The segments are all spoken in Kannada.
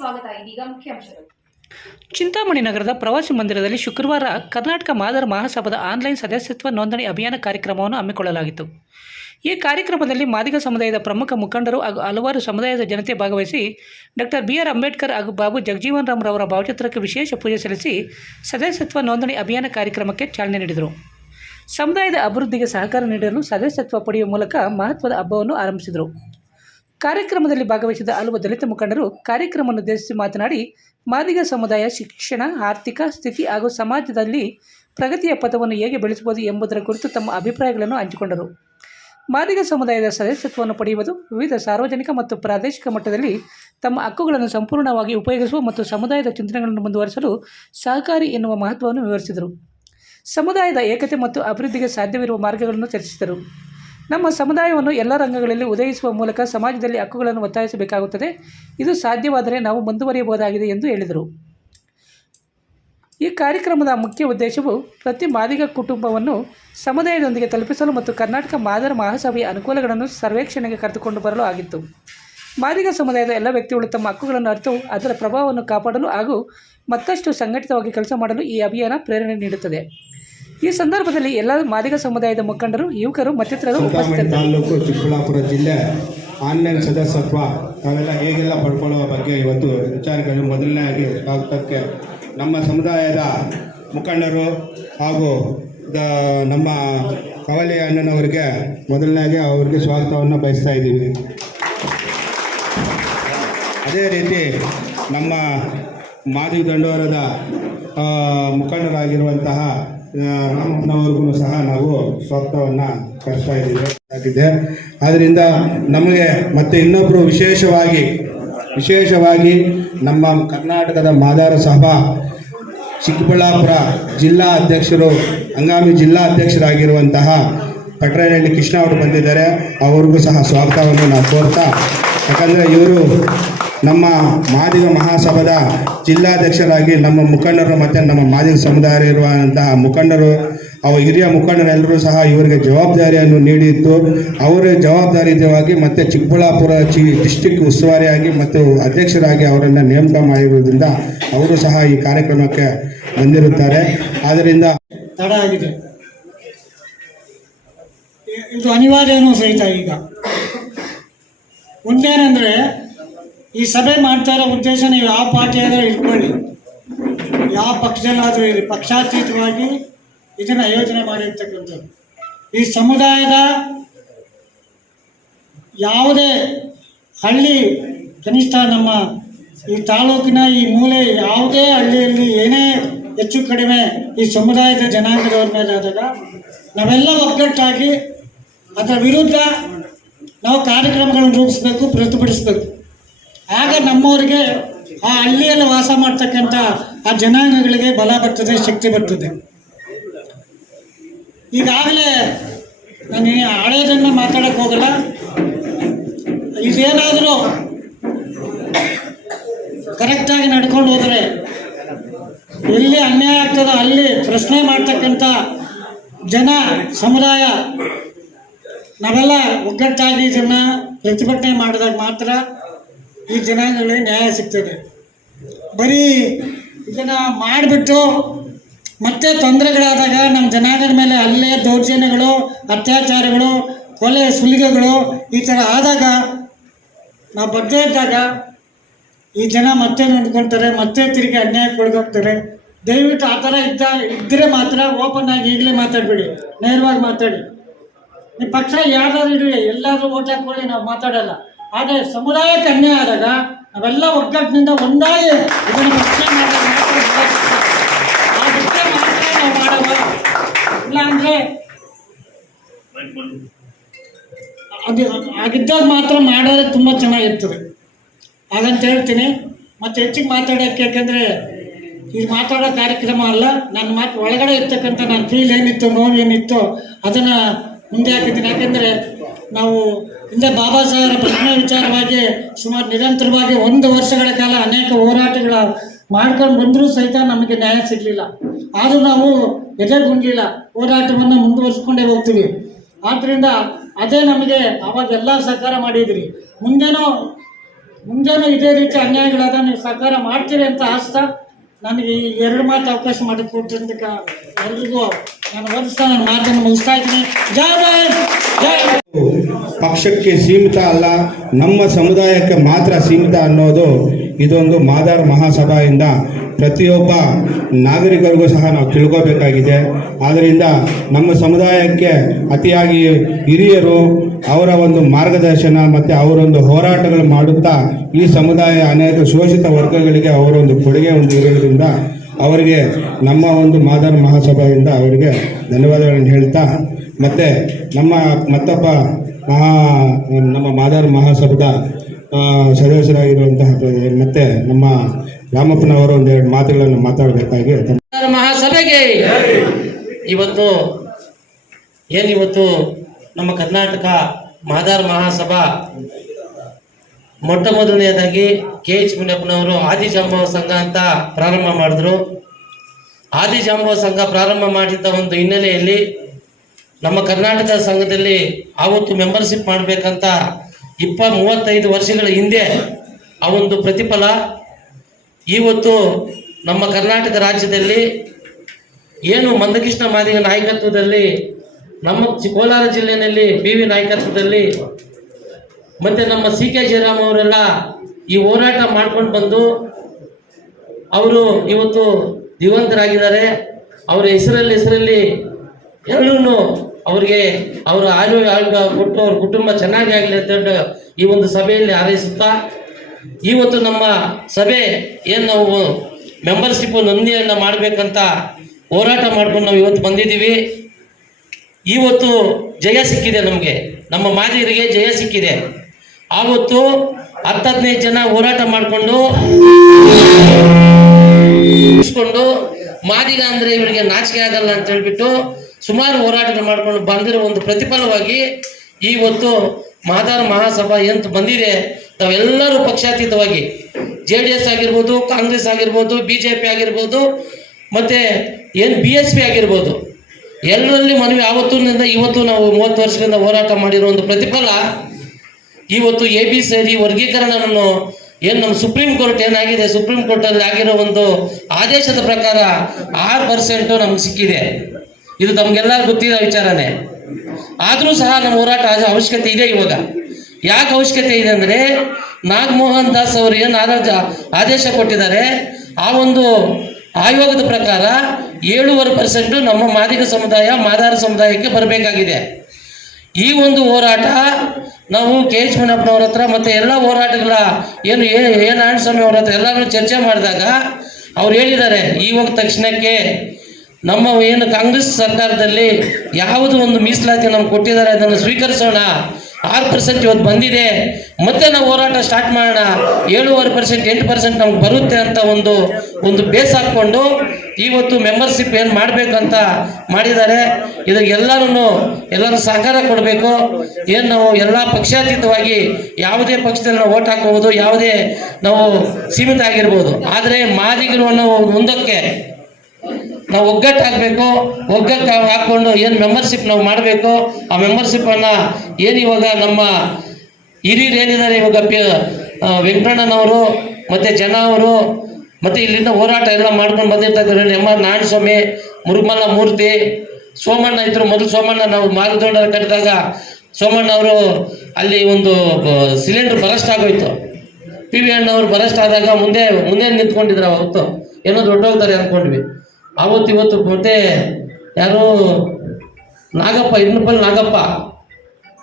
ಸ್ವಾಗತ. ಇದೀಗ ಮುಖ್ಯಾಂಶಗಳು. ಚಿಂತಾಮಣಿ ನಗರದ ಪ್ರವಾಸಿ ಮಂದಿರದಲ್ಲಿ ಶುಕ್ರವಾರ ಕರ್ನಾಟಕ ಮಾದರ ಮಹಾಸಭಾದ ಆನ್ಲೈನ್ ಸದಸ್ಯತ್ವ ನೋಂದಣಿ ಅಭಿಯಾನ ಕಾರ್ಯಕ್ರಮವನ್ನು ಹಮ್ಮಿಕೊಳ್ಳಲಾಗಿತ್ತು. ಈ ಕಾರ್ಯಕ್ರಮದಲ್ಲಿ ಮಾದಿಗ ಸಮುದಾಯದ ಪ್ರಮುಖ ಮುಖಂಡರು ಹಾಗೂ ಹಲವಾರು ಸಮುದಾಯದ ಜನತೆ ಭಾಗವಹಿಸಿ ಡಾಕ್ಟರ್ ಬಿ.ಆರ್. ಅಂಬೇಡ್ಕರ್ ಹಾಗೂ ಬಾಬು ಜಗಜೀವನ್ ರಾಮ್ ರವರ ಭಾವಚಿತ್ರಕ್ಕೆ ವಿಶೇಷ ಪೂಜೆ ಸಲ್ಲಿಸಿ ಸದಸ್ಯತ್ವ ನೋಂದಣಿ ಅಭಿಯಾನ ಕಾರ್ಯಕ್ರಮಕ್ಕೆ ಚಾಲನೆ ನೀಡಿದರು. ಸಮುದಾಯದ ಅಭಿವೃದ್ಧಿಗೆ ಸಹಕಾರ ನೀಡಲು ಸದಸ್ಯತ್ವ ಪಡೆಯುವ ಮೂಲಕ ಮಹತ್ವದ ಹಬ್ಬವನ್ನು ಆರಂಭಿಸಿದರು. ಕಾರ್ಯಕ್ರಮದಲ್ಲಿ ಭಾಗವಹಿಸಿದ ಹಲವು ದಲಿತ ಮುಖಂಡರು ಕಾರ್ಯಕ್ರಮವನ್ನು ಉದ್ದೇಶಿಸಿ ಮಾತನಾಡಿ, ಮಾದಿಗ ಸಮುದಾಯ ಶಿಕ್ಷಣ, ಆರ್ಥಿಕ ಸ್ಥಿತಿ ಹಾಗೂ ಸಮಾಜದಲ್ಲಿ ಪ್ರಗತಿಯ ಪಥವನ್ನು ಹೇಗೆ ಬೆಳೆಸಬಹುದು ಎಂಬುದರ ಕುರಿತು ತಮ್ಮ ಅಭಿಪ್ರಾಯಗಳನ್ನು ಹಂಚಿಕೊಂಡರು. ಮಾದಿಗ ಸಮುದಾಯದ ಸದಸ್ಯತ್ವವನ್ನು ಪಡೆಯುವುದು ವಿವಿಧ ಸಾರ್ವಜನಿಕ ಮತ್ತು ಪ್ರಾದೇಶಿಕ ಮಟ್ಟದಲ್ಲಿ ತಮ್ಮ ಹಕ್ಕುಗಳನ್ನು ಸಂಪೂರ್ಣವಾಗಿ ಉಪಯೋಗಿಸುವ ಮತ್ತು ಸಮುದಾಯದ ಚಿಂತನೆಗಳನ್ನು ಮುಂದುವರಿಸಲು ಸಹಕಾರಿ ಎನ್ನುವ ಮಹತ್ವವನ್ನು ವಿವರಿಸಿದರು. ಸಮುದಾಯದ ಏಕತೆ ಮತ್ತು ಅಭಿವೃದ್ಧಿಗೆ ಸಾಧ್ಯವಿರುವ ಮಾರ್ಗಗಳನ್ನು ಚರ್ಚಿಸಿದರು. ನಮ್ಮ ಸಮುದಾಯವನ್ನು ಎಲ್ಲ ರಂಗಗಳಲ್ಲಿ ಉದಯಿಸುವ ಮೂಲಕ ಸಮಾಜದಲ್ಲಿ ಹಕ್ಕುಗಳನ್ನು ಒತ್ತಾಯಿಸಬೇಕಾಗುತ್ತದೆ. ಇದು ಸಾಧ್ಯವಾದರೆ ನಾವು ಮುಂದುವರಿಯಬಹುದಾಗಿದೆ ಎಂದು ಹೇಳಿದರು. ಈ ಕಾರ್ಯಕ್ರಮದ ಮುಖ್ಯ ಉದ್ದೇಶವು ಪ್ರತಿ ಮಾದಿಗ ಕುಟುಂಬವನ್ನು ಸಮುದಾಯದೊಂದಿಗೆ ತಲುಪಿಸಲು ಮತ್ತು ಕರ್ನಾಟಕ ಮಾದರ ಮಹಾಸಭೆಯ ಅನುಕೂಲಗಳನ್ನು ಸರ್ವೇಕ್ಷಣೆಗೆ ಕರೆದುಕೊಂಡು ಬರಲು ಆಗಿತ್ತು. ಮಾದಿಗ ಸಮುದಾಯದ ಎಲ್ಲ ವ್ಯಕ್ತಿಗಳು ತಮ್ಮ ಹಕ್ಕುಗಳನ್ನು ಅರಿತು ಅದರ ಪ್ರಭಾವವನ್ನು ಕಾಪಾಡಲು ಹಾಗೂ ಮತ್ತಷ್ಟು ಸಂಘಟಿತವಾಗಿ ಕೆಲಸ ಮಾಡಲು ಈ ಅಭಿಯಾನ ಪ್ರೇರಣೆ ನೀಡುತ್ತದೆ. ಈ ಸಂದರ್ಭದಲ್ಲಿ ಎಲ್ಲ ಮಾದಿಗ ಸಮುದಾಯದ ಮುಖಂಡರು, ಯುವಕರು ಮತ್ತಿತರರು ಉಪಸ್ಥಿತರಿದ್ದರು. ತಾಲೂಕು ಚಿಕ್ಕಬಳ್ಳಾಪುರ ಜಿಲ್ಲೆ ಆನ್ಲೈನ್ ಸದಸ್ಯತ್ವ ತಾವೆಲ್ಲ ಹೇಗೆಲ್ಲ ಪಡ್ಕೊಳ್ಳುವ ಬಗ್ಗೆ ಇವತ್ತು ವಿಚಾರಗಳು ಮೊದಲನೇಯಾಗಿ ಸ್ವಾಗತಕ್ಕೆ ನಮ್ಮ ಸಮುದಾಯದ ಮುಖಂಡರು ಹಾಗೂ ನಮ್ಮ ಕವಲಿ ಅಣ್ಣನವರಿಗೆ ಮೊದಲನೇಯಾಗಿ ಅವರಿಗೆ ಸ್ವಾಗತವನ್ನು ಬಯಸ್ತಾ ಇದ್ದೀವಿ. ಅದೇ ರೀತಿ ನಮ್ಮ ಮಾದಿಗ ದಂಡೋರದ ಮುಖಂಡರಾಗಿರುವಂತಹ ರಾಮಪ್ಪನವ್ರಿಗೂ ಸಹ ನಾವು ಸ್ವಾಗತವನ್ನು ಕರೆಸ್ತಾ ಇದ್ದೀವಿ. ಆದ್ದರಿಂದ ನಮಗೆ ಮತ್ತೆ ಇನ್ನೊಬ್ಬರು ವಿಶೇಷವಾಗಿ ನಮ್ಮ ಕರ್ನಾಟಕದ ಮಾದಾರ ಸಭಾ ಚಿಕ್ಕಬಳ್ಳಾಪುರ ಜಿಲ್ಲಾ ಅಧ್ಯಕ್ಷರು, ಹಂಗಾಮಿ ಜಿಲ್ಲಾ ಅಧ್ಯಕ್ಷರಾಗಿರುವಂತಹ ಪಟ್ರೇನಹಳ್ಳಿ ಕೃಷ್ಣ ಅವರು ಬಂದಿದ್ದಾರೆ. ಅವ್ರಿಗೂ ಸಹ ಸ್ವಾಗತವನ್ನು ನಾವು ಕೋರ್ತಾ, ಯಾಕಂದರೆ ಇವರು ನಮ್ಮ ಮಾದಿಗ ಮಹಾಸಭಾದ ಜಿಲ್ಲಾಧ್ಯಕ್ಷರಾಗಿ ನಮ್ಮ ಮುಖಂಡರು ಮತ್ತು ನಮ್ಮ ಮಾದಿಗ ಸಮುದಾಯ ಇರುವಂತಹ ಮುಖಂಡರು, ಹಿರಿಯ ಮುಖಂಡರೆಲ್ಲರೂ ಸಹ ಇವರಿಗೆ ಜವಾಬ್ದಾರಿಯನ್ನು ನೀಡಿದ್ದು, ಅವರ ಜವಾಬ್ದಾರಿಯುತವಾಗಿ ಮತ್ತು ಚಿಕ್ಕಬಳ್ಳಾಪುರ ಡಿಸ್ಟಿಕ್ ಉಸ್ತುವಾರಿಯಾಗಿ ಮತ್ತು ಅಧ್ಯಕ್ಷರಾಗಿ ಅವರನ್ನು ನೇಮಕ ಮಾಡಿರುವುದರಿಂದ ಅವರು ಸಹ ಈ ಕಾರ್ಯಕ್ರಮಕ್ಕೆ ಬಂದಿರುತ್ತಾರೆ. ಆದ್ದರಿಂದ ತಡ ಆಗಿದೆ, ಇದು ಅನಿವಾರ್ಯನೂ ಸಹಿತ. ಈಗ ಒಂದೇನೆಂದರೆ, ಈ ಸಭೆ ಮಾಡ್ತಾ ಇರೋ ಉದ್ದೇಶ ನೀವು ಯಾವ ಪಾರ್ಟಿಯಾದರೂ ಇಟ್ಕೊಳ್ಳಿ, ಯಾವ ಪಕ್ಷದಲ್ಲಾದರೂ ಇರಲಿ, ಪಕ್ಷಾತೀತವಾಗಿ ಇದನ್ನು ಯೋಚನೆ ಮಾಡಿರ್ತಕ್ಕಂಥದ್ದು. ಈ ಸಮುದಾಯದ ಯಾವುದೇ ಹಳ್ಳಿ, ಕನಿಷ್ಠ ನಮ್ಮ ಈ ತಾಲೂಕಿನ ಈ ಮೂಲೆ ಯಾವುದೇ ಹಳ್ಳಿಯಲ್ಲಿ ಏನೇ ಹೆಚ್ಚು ಕಡಿಮೆ ಈ ಸಮುದಾಯದ ಜನಾಂಗದವ್ರ ಮೇಲೆ ಆದಾಗ ನಾವೆಲ್ಲ ಒಗ್ಗಟ್ಟಾಗಿ ಅದರ ವಿರುದ್ಧ ನಾವು ಕಾರ್ಯಕ್ರಮಗಳನ್ನು ರೂಪಿಸಬೇಕು, ಪ್ರತಿಭಟಿಸಬೇಕು. ಆಗ ನಮ್ಮವರಿಗೆ ಆ ಹಳ್ಳಿಯಲ್ಲಿ ವಾಸ ಮಾಡ್ತಕ್ಕಂಥ ಆ ಜನಾಂಗಗಳಿಗೆ ಬಲ ಬರ್ತದೆ, ಶಕ್ತಿ ಬರ್ತದೆ. ಈಗಾಗಲೇ ನಾನು ಹಳೆಯದನ್ನು ಮಾತಾಡೋಕ್ಕೆ ಹೋಗಲ್ಲ. ಇದೇನಾದರೂ ಕರೆಕ್ಟಾಗಿ ನಡ್ಕೊಂಡು ಹೋದರೆ ಎಲ್ಲಿ ಅನ್ಯಾಯ ಆಗ್ತದೋ ಅಲ್ಲಿ ಪ್ರಶ್ನೆ ಮಾಡ್ತಕ್ಕಂಥ ಸಮುದಾಯ ನಾವೆಲ್ಲ ಒಗ್ಗಟ್ಟಾಗಿ ಇದನ್ನು ಪ್ರತಿಭಟನೆ ಮಾಡಿದಾಗ ಮಾತ್ರ ಈ ಜನಾಂಗಗಳಿಗೆ ನ್ಯಾಯ ಸಿಗ್ತದೆ. ಬರೀ ಇದನ್ನು ಮಾಡಿಬಿಟ್ಟು ಮತ್ತೆ ತೊಂದರೆಗಳಾದಾಗ ನಮ್ಮ ಜನಾಂಗದ ಮೇಲೆ ಹಲ್ಲೆ, ದೌರ್ಜನ್ಯಗಳು, ಅತ್ಯಾಚಾರಗಳು, ಕೊಲೆ, ಸುಲಿಗೆಗಳು ಈ ಥರ ಆದಾಗ ನಾವು ಬದ್ದೇ ಇದ್ದಾಗ ಈ ಜನ ಮತ್ತೆ ನಡ್ಕೊಳ್ತಾರೆ, ಮತ್ತೆ ತಿರುಗಿ ಅನ್ಯಾಯಕ್ಕೆ ಒಳಗಾಗ್ತಾರೆ. ದಯವಿಟ್ಟು ಆ ಥರ ಇದ್ದರೆ ಮಾತ್ರ ಓಪನ್ ಆಗಿ ಈಗಲೇ ಮಾತಾಡಬೇಡಿ, ನೇರವಾಗಿ ಮಾತಾಡಿ. ನಿಮ್ಮ ಪಕ್ಷ ಯಾವ್ದಾದ್ರು ಇರಲಿ, ಎಲ್ಲಾದರೂ ಓಟ್ ಹಾಕ್ಕೊಳ್ಳಿ, ನಾವು ಮಾತಾಡಲ್ಲ. ಆದರೆ ಸಮುದಾಯಕ್ಕೆ ಅನ್ಯಾಯ ಆದಾಗ ನಾವೆಲ್ಲ ಒಗ್ಗಟ್ಟಿನಿಂದ ಒಂದಾಗಿ ಇದನ್ನು ರಕ್ಷಣೆ ನಾವು ಮಾಡವ. ಇಲ್ಲ ಅಂದರೆ ಆಗಿದ್ದಾಗ ಮಾತ್ರ ಮಾಡೋದ್ರೆ ತುಂಬ ಚೆನ್ನಾಗಿರ್ತದೆ. ಹಾಗಂತ ಹೇಳ್ತೀನಿ. ಮತ್ತು ಹೆಚ್ಚಿಗೆ ಮಾತಾಡೋಕ್ಕೆ, ಯಾಕೆಂದರೆ ಈಗ ಮಾತಾಡೋ ಕಾರ್ಯಕ್ರಮ ಅಲ್ಲ, ನನ್ನ ಮಾತು ಒಳಗಡೆ ಇರ್ತಕ್ಕಂಥ ನನ್ನ ಫೀಲ್ ಏನಿತ್ತು, ನೋವು ಏನಿತ್ತು ಅದನ್ನು ಮುಂದೆ ಹಾಕಿದ್ದೀನಿ. ಯಾಕೆಂದರೆ ನಾವು ಹಿಂದೆ ಬಾಬಾ ಸಾಹೇಬರ ಪ್ರಶ್ನೆ ವಿಚಾರವಾಗಿ ಸುಮಾರು ನಿರಂತರವಾಗಿ 1 ವರ್ಷಗಳ ಕಾಲ ಅನೇಕ ಹೋರಾಟಗಳ ಮಾಡ್ಕೊಂಡು ಬಂದರೂ ಸಹಿತ ನಮಗೆ ನ್ಯಾಯ ಸಿಗಲಿಲ್ಲ. ಆದರೂ ನಾವು ಎದೆಗುಂದಿಲ್ಲ, ಹೋರಾಟವನ್ನು ಮುಂದುವರಿಸ್ಕೊಂಡೇ ಹೋಗ್ತೀವಿ. ಆದ್ದರಿಂದ ಅದೇ ನಮಗೆ ಅವಾಗೆಲ್ಲ ಸಹಕಾರ ಮಾಡಿದ್ರಿ. ಮುಂದೇನೋ ಮುಂಜಾನೆ ಇದೇ ರೀತಿ ಅನ್ಯಾಯಗಳಾದ ನೀವು ಸರ್ಕಾರ ಮಾಡ್ತೀರಿ ಅಂತ ಆಸ್ತಾ ನನಗೆ ಈ 2 ಮಾತು ಅವಕಾಶ ಮಾಡಿಕೊಟ್ಟಿದ್ದಕ್ಕೆ ಎಲ್ರಿಗೂ ನಾನು ವರ್ಧಿಸ್ತಾ ನನ್ನ ಮಾತನ್ನು ಮುಗಿಸ್ತಾ ಇದ್ದೀನಿ. ಜೈ ಭಾರತ್, ಜೈ ಪಕ್ಷಕ್ಕೆ ಸೀಮಿತ ಅಲ್ಲ, ನಮ್ಮ ಸಮುದಾಯಕ್ಕೆ ಮಾತ್ರ ಸೀಮಿತ ಅನ್ನೋದು ಇದೊಂದು ಮಾದಾರ ಮಹಾಸಭೆಯಿಂದ ಪ್ರತಿಯೊಬ್ಬ ನಾಗರಿಕರಿಗೂ ಸಹ ನಾವು ತಿಳ್ಕೋಬೇಕಾಗಿದೆ. ಆದ್ದರಿಂದ ನಮ್ಮ ಸಮುದಾಯಕ್ಕೆ ಅತಿಯಾಗಿ ಹಿರಿಯರು ಅವರ ಒಂದು ಮಾರ್ಗದರ್ಶನ ಮತ್ತು ಅವರೊಂದು ಹೋರಾಟಗಳು ಮಾಡುತ್ತಾ ಈ ಸಮುದಾಯ ಅನೇಕ ಶೋಷಿತ ವರ್ಗಗಳಿಗೆ ಅವರೊಂದು ಕೊಡುಗೆ ಒಂದು ಇರೋದ್ರಿಂದ ಅವರಿಗೆ ನಮ್ಮ ಒಂದು ಮಾದಾರ ಮಹಾಸಭೆಯಿಂದ ಅವರಿಗೆ ಧನ್ಯವಾದಗಳನ್ನು ಹೇಳ್ತಾ, ಮತ್ತು ಮತ್ತೊಬ್ಬ ನಮ್ಮ ಮಾದಾರ ಮಹಾಸಭಾದ ಸದಸ್ಯರಾಗಿರುವಂತಹ ಮತ್ತೆ ನಮ್ಮ ರಾಮಪ್ಪನವರು ಒಂದೆರಡು ಮಾತುಗಳನ್ನು ಮಾತಾಡಬೇಕಾಗಿ ಮಹಾಸಭೆಗೆ ಇವತ್ತು ನಮ್ಮ ಕರ್ನಾಟಕ ಮಾದಾರ ಮಹಾಸಭಾ ಮೊಟ್ಟ ಮೊದಲನೆಯದಾಗಿ KH ಮುನಿಯಪ್ಪನವರು ಆದಿಜಾಂಬವ ಸಂಘ ಅಂತ ಪ್ರಾರಂಭ ಮಾಡಿದ್ರು. ಆದಿಜಾಂಬವ ಸಂಘ ಪ್ರಾರಂಭ ಮಾಡಿದ್ದ ಒಂದು ಹಿನ್ನೆಲೆಯಲ್ಲಿ ನಮ್ಮ ಕರ್ನಾಟಕ ಸಂಘದಲ್ಲಿ ಆವತ್ತು ಮೆಂಬರ್ಶಿಪ್ ಮಾಡಬೇಕಂತ 35 ವರ್ಷಗಳ ಹಿಂದೆ ಆ ಒಂದು ಪ್ರತಿಫಲ ಇವತ್ತು ನಮ್ಮ ಕರ್ನಾಟಕ ರಾಜ್ಯದಲ್ಲಿ ಏನು ಮಂದಕೃಷ್ಣ ಮಾದಿಗ ನಾಯಕತ್ವದಲ್ಲಿ ನಮ್ಮ ಕೋಲಾರ ಜಿಲ್ಲೆಯಲ್ಲಿ BV ನಾಯಕತ್ವದಲ್ಲಿ ಮತ್ತು ನಮ್ಮ CK ಜಯರಾಮ್ ಅವರೆಲ್ಲ ಈ ಹೋರಾಟ ಮಾಡ್ಕೊಂಡು ಬಂದು ಅವರು ಇವತ್ತು ದಿವಂತರಾಗಿದ್ದಾರೆ. ಅವರ ಹೆಸರಲ್ಲಿ ಎಲ್ಲರೂ ಅವರಿಗೆ ಅವರ ಆರೋಗ್ಯ ಕೊಟ್ಟು ಅವ್ರ ಕುಟುಂಬ ಚೆನ್ನಾಗಿ ಆಗಲಿ ಅಂತ ಈ ಒಂದು ಸಭೆಯಲ್ಲಿ ಹಾರೈಸುತ್ತಾ, ಇವತ್ತು ನಮ್ಮ ಸಭೆ ಏನು ನಾವು ಮೆಂಬರ್ಶಿಪ್ ನೋಂದಣಿಯನ್ನು ಮಾಡಬೇಕಂತ ಹೋರಾಟ ಮಾಡ್ಕೊಂಡು ನಾವು ಇವತ್ತು ಬಂದಿದ್ದೀವಿ. ಇವತ್ತು ಜಯ ಸಿಕ್ಕಿದೆ, ನಮಗೆ ನಮ್ಮ ಮಾದಿಗರಿಗೆ ಜಯ ಸಿಕ್ಕಿದೆ. ಆವತ್ತು 10-15 ಜನ ಹೋರಾಟ ಮಾಡಿಕೊಂಡು ಮಾದಿಗ ಅಂದರೆ ಇವರಿಗೆ ನಾಚಿಕೆ ಆಗಲ್ಲ ಅಂತ ಹೇಳ್ಬಿಟ್ಟು ಸುಮಾರು ಹೋರಾಟಗಳು ಮಾಡ್ಕೊಂಡು ಬಂದಿರೋ ಒಂದು ಪ್ರತಿಫಲವಾಗಿ ಇವತ್ತು ಮಾದಾರ ಮಹಾಸಭಾ ಎಂತ ಬಂದಿದೆ. ತಾವೆಲ್ಲರೂ ಪಕ್ಷಾತೀತವಾಗಿ JDS ಆಗಿರ್ಬೋದು, ಕಾಂಗ್ರೆಸ್ ಆಗಿರ್ಬೋದು, BJP ಆಗಿರ್ಬೋದು, ಮತ್ತು BSP ಆಗಿರ್ಬೋದು, ಎಲ್ಲರಲ್ಲಿ ಮನವಿ ಆವತ್ತಿನಿಂದ ಇವತ್ತು ನಾವು 30 ವರ್ಷಗಳಿಂದ ಹೋರಾಟ ಮಾಡಿರೋ ಒಂದು ಪ್ರತಿಫಲ ಇವತ್ತು ABCD ವರ್ಗೀಕರಣವನ್ನು ಏನು ನಮ್ಮ ಸುಪ್ರೀಂ ಕೋರ್ಟ್ ಏನಾಗಿದೆ, ಸುಪ್ರೀಂ ಕೋರ್ಟಲ್ಲಿ ಆಗಿರೋ ಒಂದು ಆದೇಶದ ಪ್ರಕಾರ 6% ನಮ್ಗೆ ಸಿಕ್ಕಿದೆ. ಇದು ನಮಗೆಲ್ಲ ಗೊತ್ತಿರೋ ವಿಚಾರನೇ. ಆದರೂ ಸಹ ನಮ್ಮ ಹೋರಾಟ ಅವಶ್ಯಕತೆ ಇದೆ. ಇವಾಗ ಯಾಕೆ ಅವಶ್ಯಕತೆ ಇದೆ ಅಂದರೆ, ನಾಗಮೋಹನ್ ದಾಸ್ ಅವರು ಏನು ಆದೇಶ ಕೊಟ್ಟಿದ್ದಾರೆ, ಆ ಒಂದು ಆಯೋಗದ ಪ್ರಕಾರ 7.5% ನಮ್ಮ ಮಾದಿಗ ಸಮುದಾಯ ಮಾದಾರ ಸಮುದಾಯಕ್ಕೆ ಬರಬೇಕಾಗಿದೆ. ಈ ಒಂದು ಹೋರಾಟ ನಾವು KH ಮುನಿಯಪ್ಪನವ್ರ ಹತ್ರ ಮತ್ತು ಎಲ್ಲ ಹೋರಾಟಗಳ ಏನು ನಾರಾಯಣಸ್ವಾಮಿ ಅವ್ರ ಹತ್ರ ಎಲ್ಲರೂ ಚರ್ಚೆ ಮಾಡಿದಾಗ ಅವ್ರು ಹೇಳಿದ್ದಾರೆ, ಇವಾಗ ತಕ್ಷಣಕ್ಕೆ ನಮ್ಮ ಏನು ಕಾಂಗ್ರೆಸ್ ಸರ್ಕಾರದಲ್ಲಿ ಯಾವುದು ಒಂದು ಮೀಸಲಾತಿ ನಮ್ಗೆ ಕೊಟ್ಟಿದ್ದಾರೆ ಅದನ್ನು ಸ್ವೀಕರಿಸೋಣ. 6% ಇವತ್ತು ಬಂದಿದೆ, ಮತ್ತೆ ನಾವು ಹೋರಾಟ ಸ್ಟಾರ್ಟ್ ಮಾಡೋಣ. 7.5% 8% ನಮ್ಗೆ ಬರುತ್ತೆ ಅಂತ ಒಂದು ಬೇಸ್ ಹಾಕ್ಕೊಂಡು ಇವತ್ತು ಮೆಂಬರ್ಶಿಪ್ ಏನು ಮಾಡಬೇಕಂತ ಮಾಡಿದ್ದಾರೆ. ಇದಕ್ಕೆ ಎಲ್ಲರೂ ಸಹಕಾರ ಕೊಡಬೇಕು. ಏನು ನಾವು ಎಲ್ಲ ಪಕ್ಷಾತೀತವಾಗಿ ಯಾವುದೇ ಪಕ್ಷದಲ್ಲಿ ನಾವು ಓಟ್ ಹಾಕೋಬೋದು, ಯಾವುದೇ ನಾವು ಸೀಮಿತ ಆಗಿರ್ಬೋದು, ಆದರೆ ಮಾದಿಗರು ಅನ್ನೋ ಒಂದಕ್ಕೆ ನಾವು ಒಗ್ಗಟ್ಟಾಗಬೇಕು. ಒಗ್ಗಟ್ಟು ಹಾಕ್ಕೊಂಡು ಏನು ಮೆಂಬರ್ಶಿಪ್ ನಾವು ಮಾಡಬೇಕು, ಆ ಮೆಂಬರ್ಶಿಪ್ಪನ್ನು ಏನು ಇವಾಗ ನಮ್ಮ ಹಿರಿಯರು ಏನಿದ್ದಾರೆ, ಇವಾಗ ವೆಂಕಣ್ಣನವರು ಮತ್ತು ಜನ ಅವರು ಮತ್ತು ಇಲ್ಲಿಂದ ಹೋರಾಟ ಎಲ್ಲ ಮಾಡ್ಕೊಂಡು ಬಂದಿರ್ತಾರೆ. ನಾರಾಯಣಸ್ವಾಮಿ, ಮುರುಮಲ್ಲ ಮೂರ್ತಿ, ಸೋಮಣ್ಣ ಇದ್ರು. ಮೊದಲು ಸೋಮಣ್ಣ ನಾವು ಮಾಗದೊಡ್ಡ ಕಟ್ಟಿದಾಗ ಸೋಮಣ್ಣ ಅವರು ಅಲ್ಲಿ ಒಂದು ಸಿಲಿಂಡರ್ ಬರಸ್ಟ್ ಆಗೋಯ್ತು. PV ಅಣ್ಣವರು ಬರಸ್ಟ್ ಆದಾಗ ಮುಂದೆ ನಿಂತ್ಕೊಂಡಿದ್ರು. ಅವತ್ತು ಏನೋ ದೊಡ್ಡೋಗ್ತಾರೆ ಅಂದ್ಕೊಂಡ್ವಿ. ಇವತ್ತು ಮತ್ತೆ ಯಾರು ನಾಗಪ್ಪ, ಇನ್ನಪ್ಪಲ್ಲಿ ನಾಗಪ್ಪ,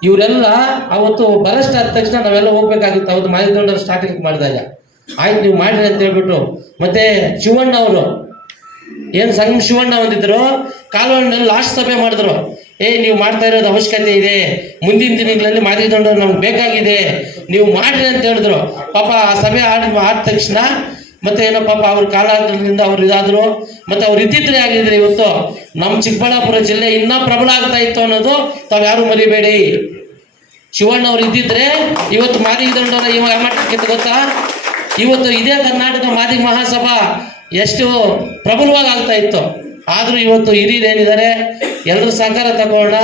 ಇವರೆಲ್ಲ ಅವತ್ತು ಬರಸ್ಟ್ ಆದ ತಕ್ಷಣ ನಾವೆಲ್ಲ ಹೋಗ್ಬೇಕಾಗಿತ್ತು. ಅವತ್ತು ಮಾದಿಗೌಡರು ಸ್ಟಾರ್ಟಿಂಗ್ ಮಾಡಿದಾಗ ಆಯ್ತು ನೀವು ಮಾಡಿರಿ ಅಂತ ಹೇಳ್ಬಿಟ್ಟು, ಮತ್ತೆ ಶಿವಣ್ಣ ಅವರು ಏನು ಸಂಗಮ ಶಿವಣ್ಣ ಒಂದಿದ್ರು, ಕಾಲುವಣ್ಣಲ್ಲಿ ಲಾಸ್ಟ್ ಸಭೆ ಮಾಡಿದ್ರು. ನೀವು ಮಾಡ್ತಾ ಇರೋದು ಅವಶ್ಯಕತೆ ಇದೆ, ಮುಂದಿನ ದಿನಗಳಲ್ಲಿ ಮಾದಿಗೌಡರು ನಮ್ಗೆ ಬೇಕಾಗಿದೆ, ನೀವು ಮಾಡ್ರಿ ಅಂತ ಹೇಳಿದ್ರು. ಪಾಪ ಆ ಸಭೆ ಆದ ತಕ್ಷಣ ಮತ್ತೆ ಏನೋ ಪಾಪ ಅವ್ರ ಕಾಲದಿಂದ ಅವ್ರು ಇದಾದ್ರು. ಮತ್ತು ಅವ್ರು ಇದ್ದಿದ್ರೆ ಆಗಿದ್ರೆ ಇವತ್ತು ನಮ್ಮ ಚಿಕ್ಕಬಳ್ಳಾಪುರ ಜಿಲ್ಲೆ ಇನ್ನೂ ಪ್ರಬಲ ಆಗ್ತಾ ಇತ್ತು ಅನ್ನೋದು ತಾವು ಯಾರು ಮರಿಬೇಡಿ. ಶಿವಣ್ಣ ಅವ್ರು ಇದ್ದಿದ್ರೆ ಇವತ್ತು ಮಾದಿಗೌಡರ ಇವಾಗ ಮಟ್ಟಕ್ಕಿಂತ ಗೊತ್ತಾ, ಇವತ್ತು ಇದೇ ಕರ್ನಾಟಕ ಮಾದಿಗ ಮಹಾಸಭಾ ಎಷ್ಟು ಪ್ರಬಲವಾಗಿ ಆಗ್ತಾ ಇತ್ತು. ಆದರೂ ಇವತ್ತು ಹಿರಿಯರು ಏನಿದ್ದಾರೆ ಎಲ್ಲರೂ ಸಹಕಾರ ತಗೊಳ್ಳೋಣ.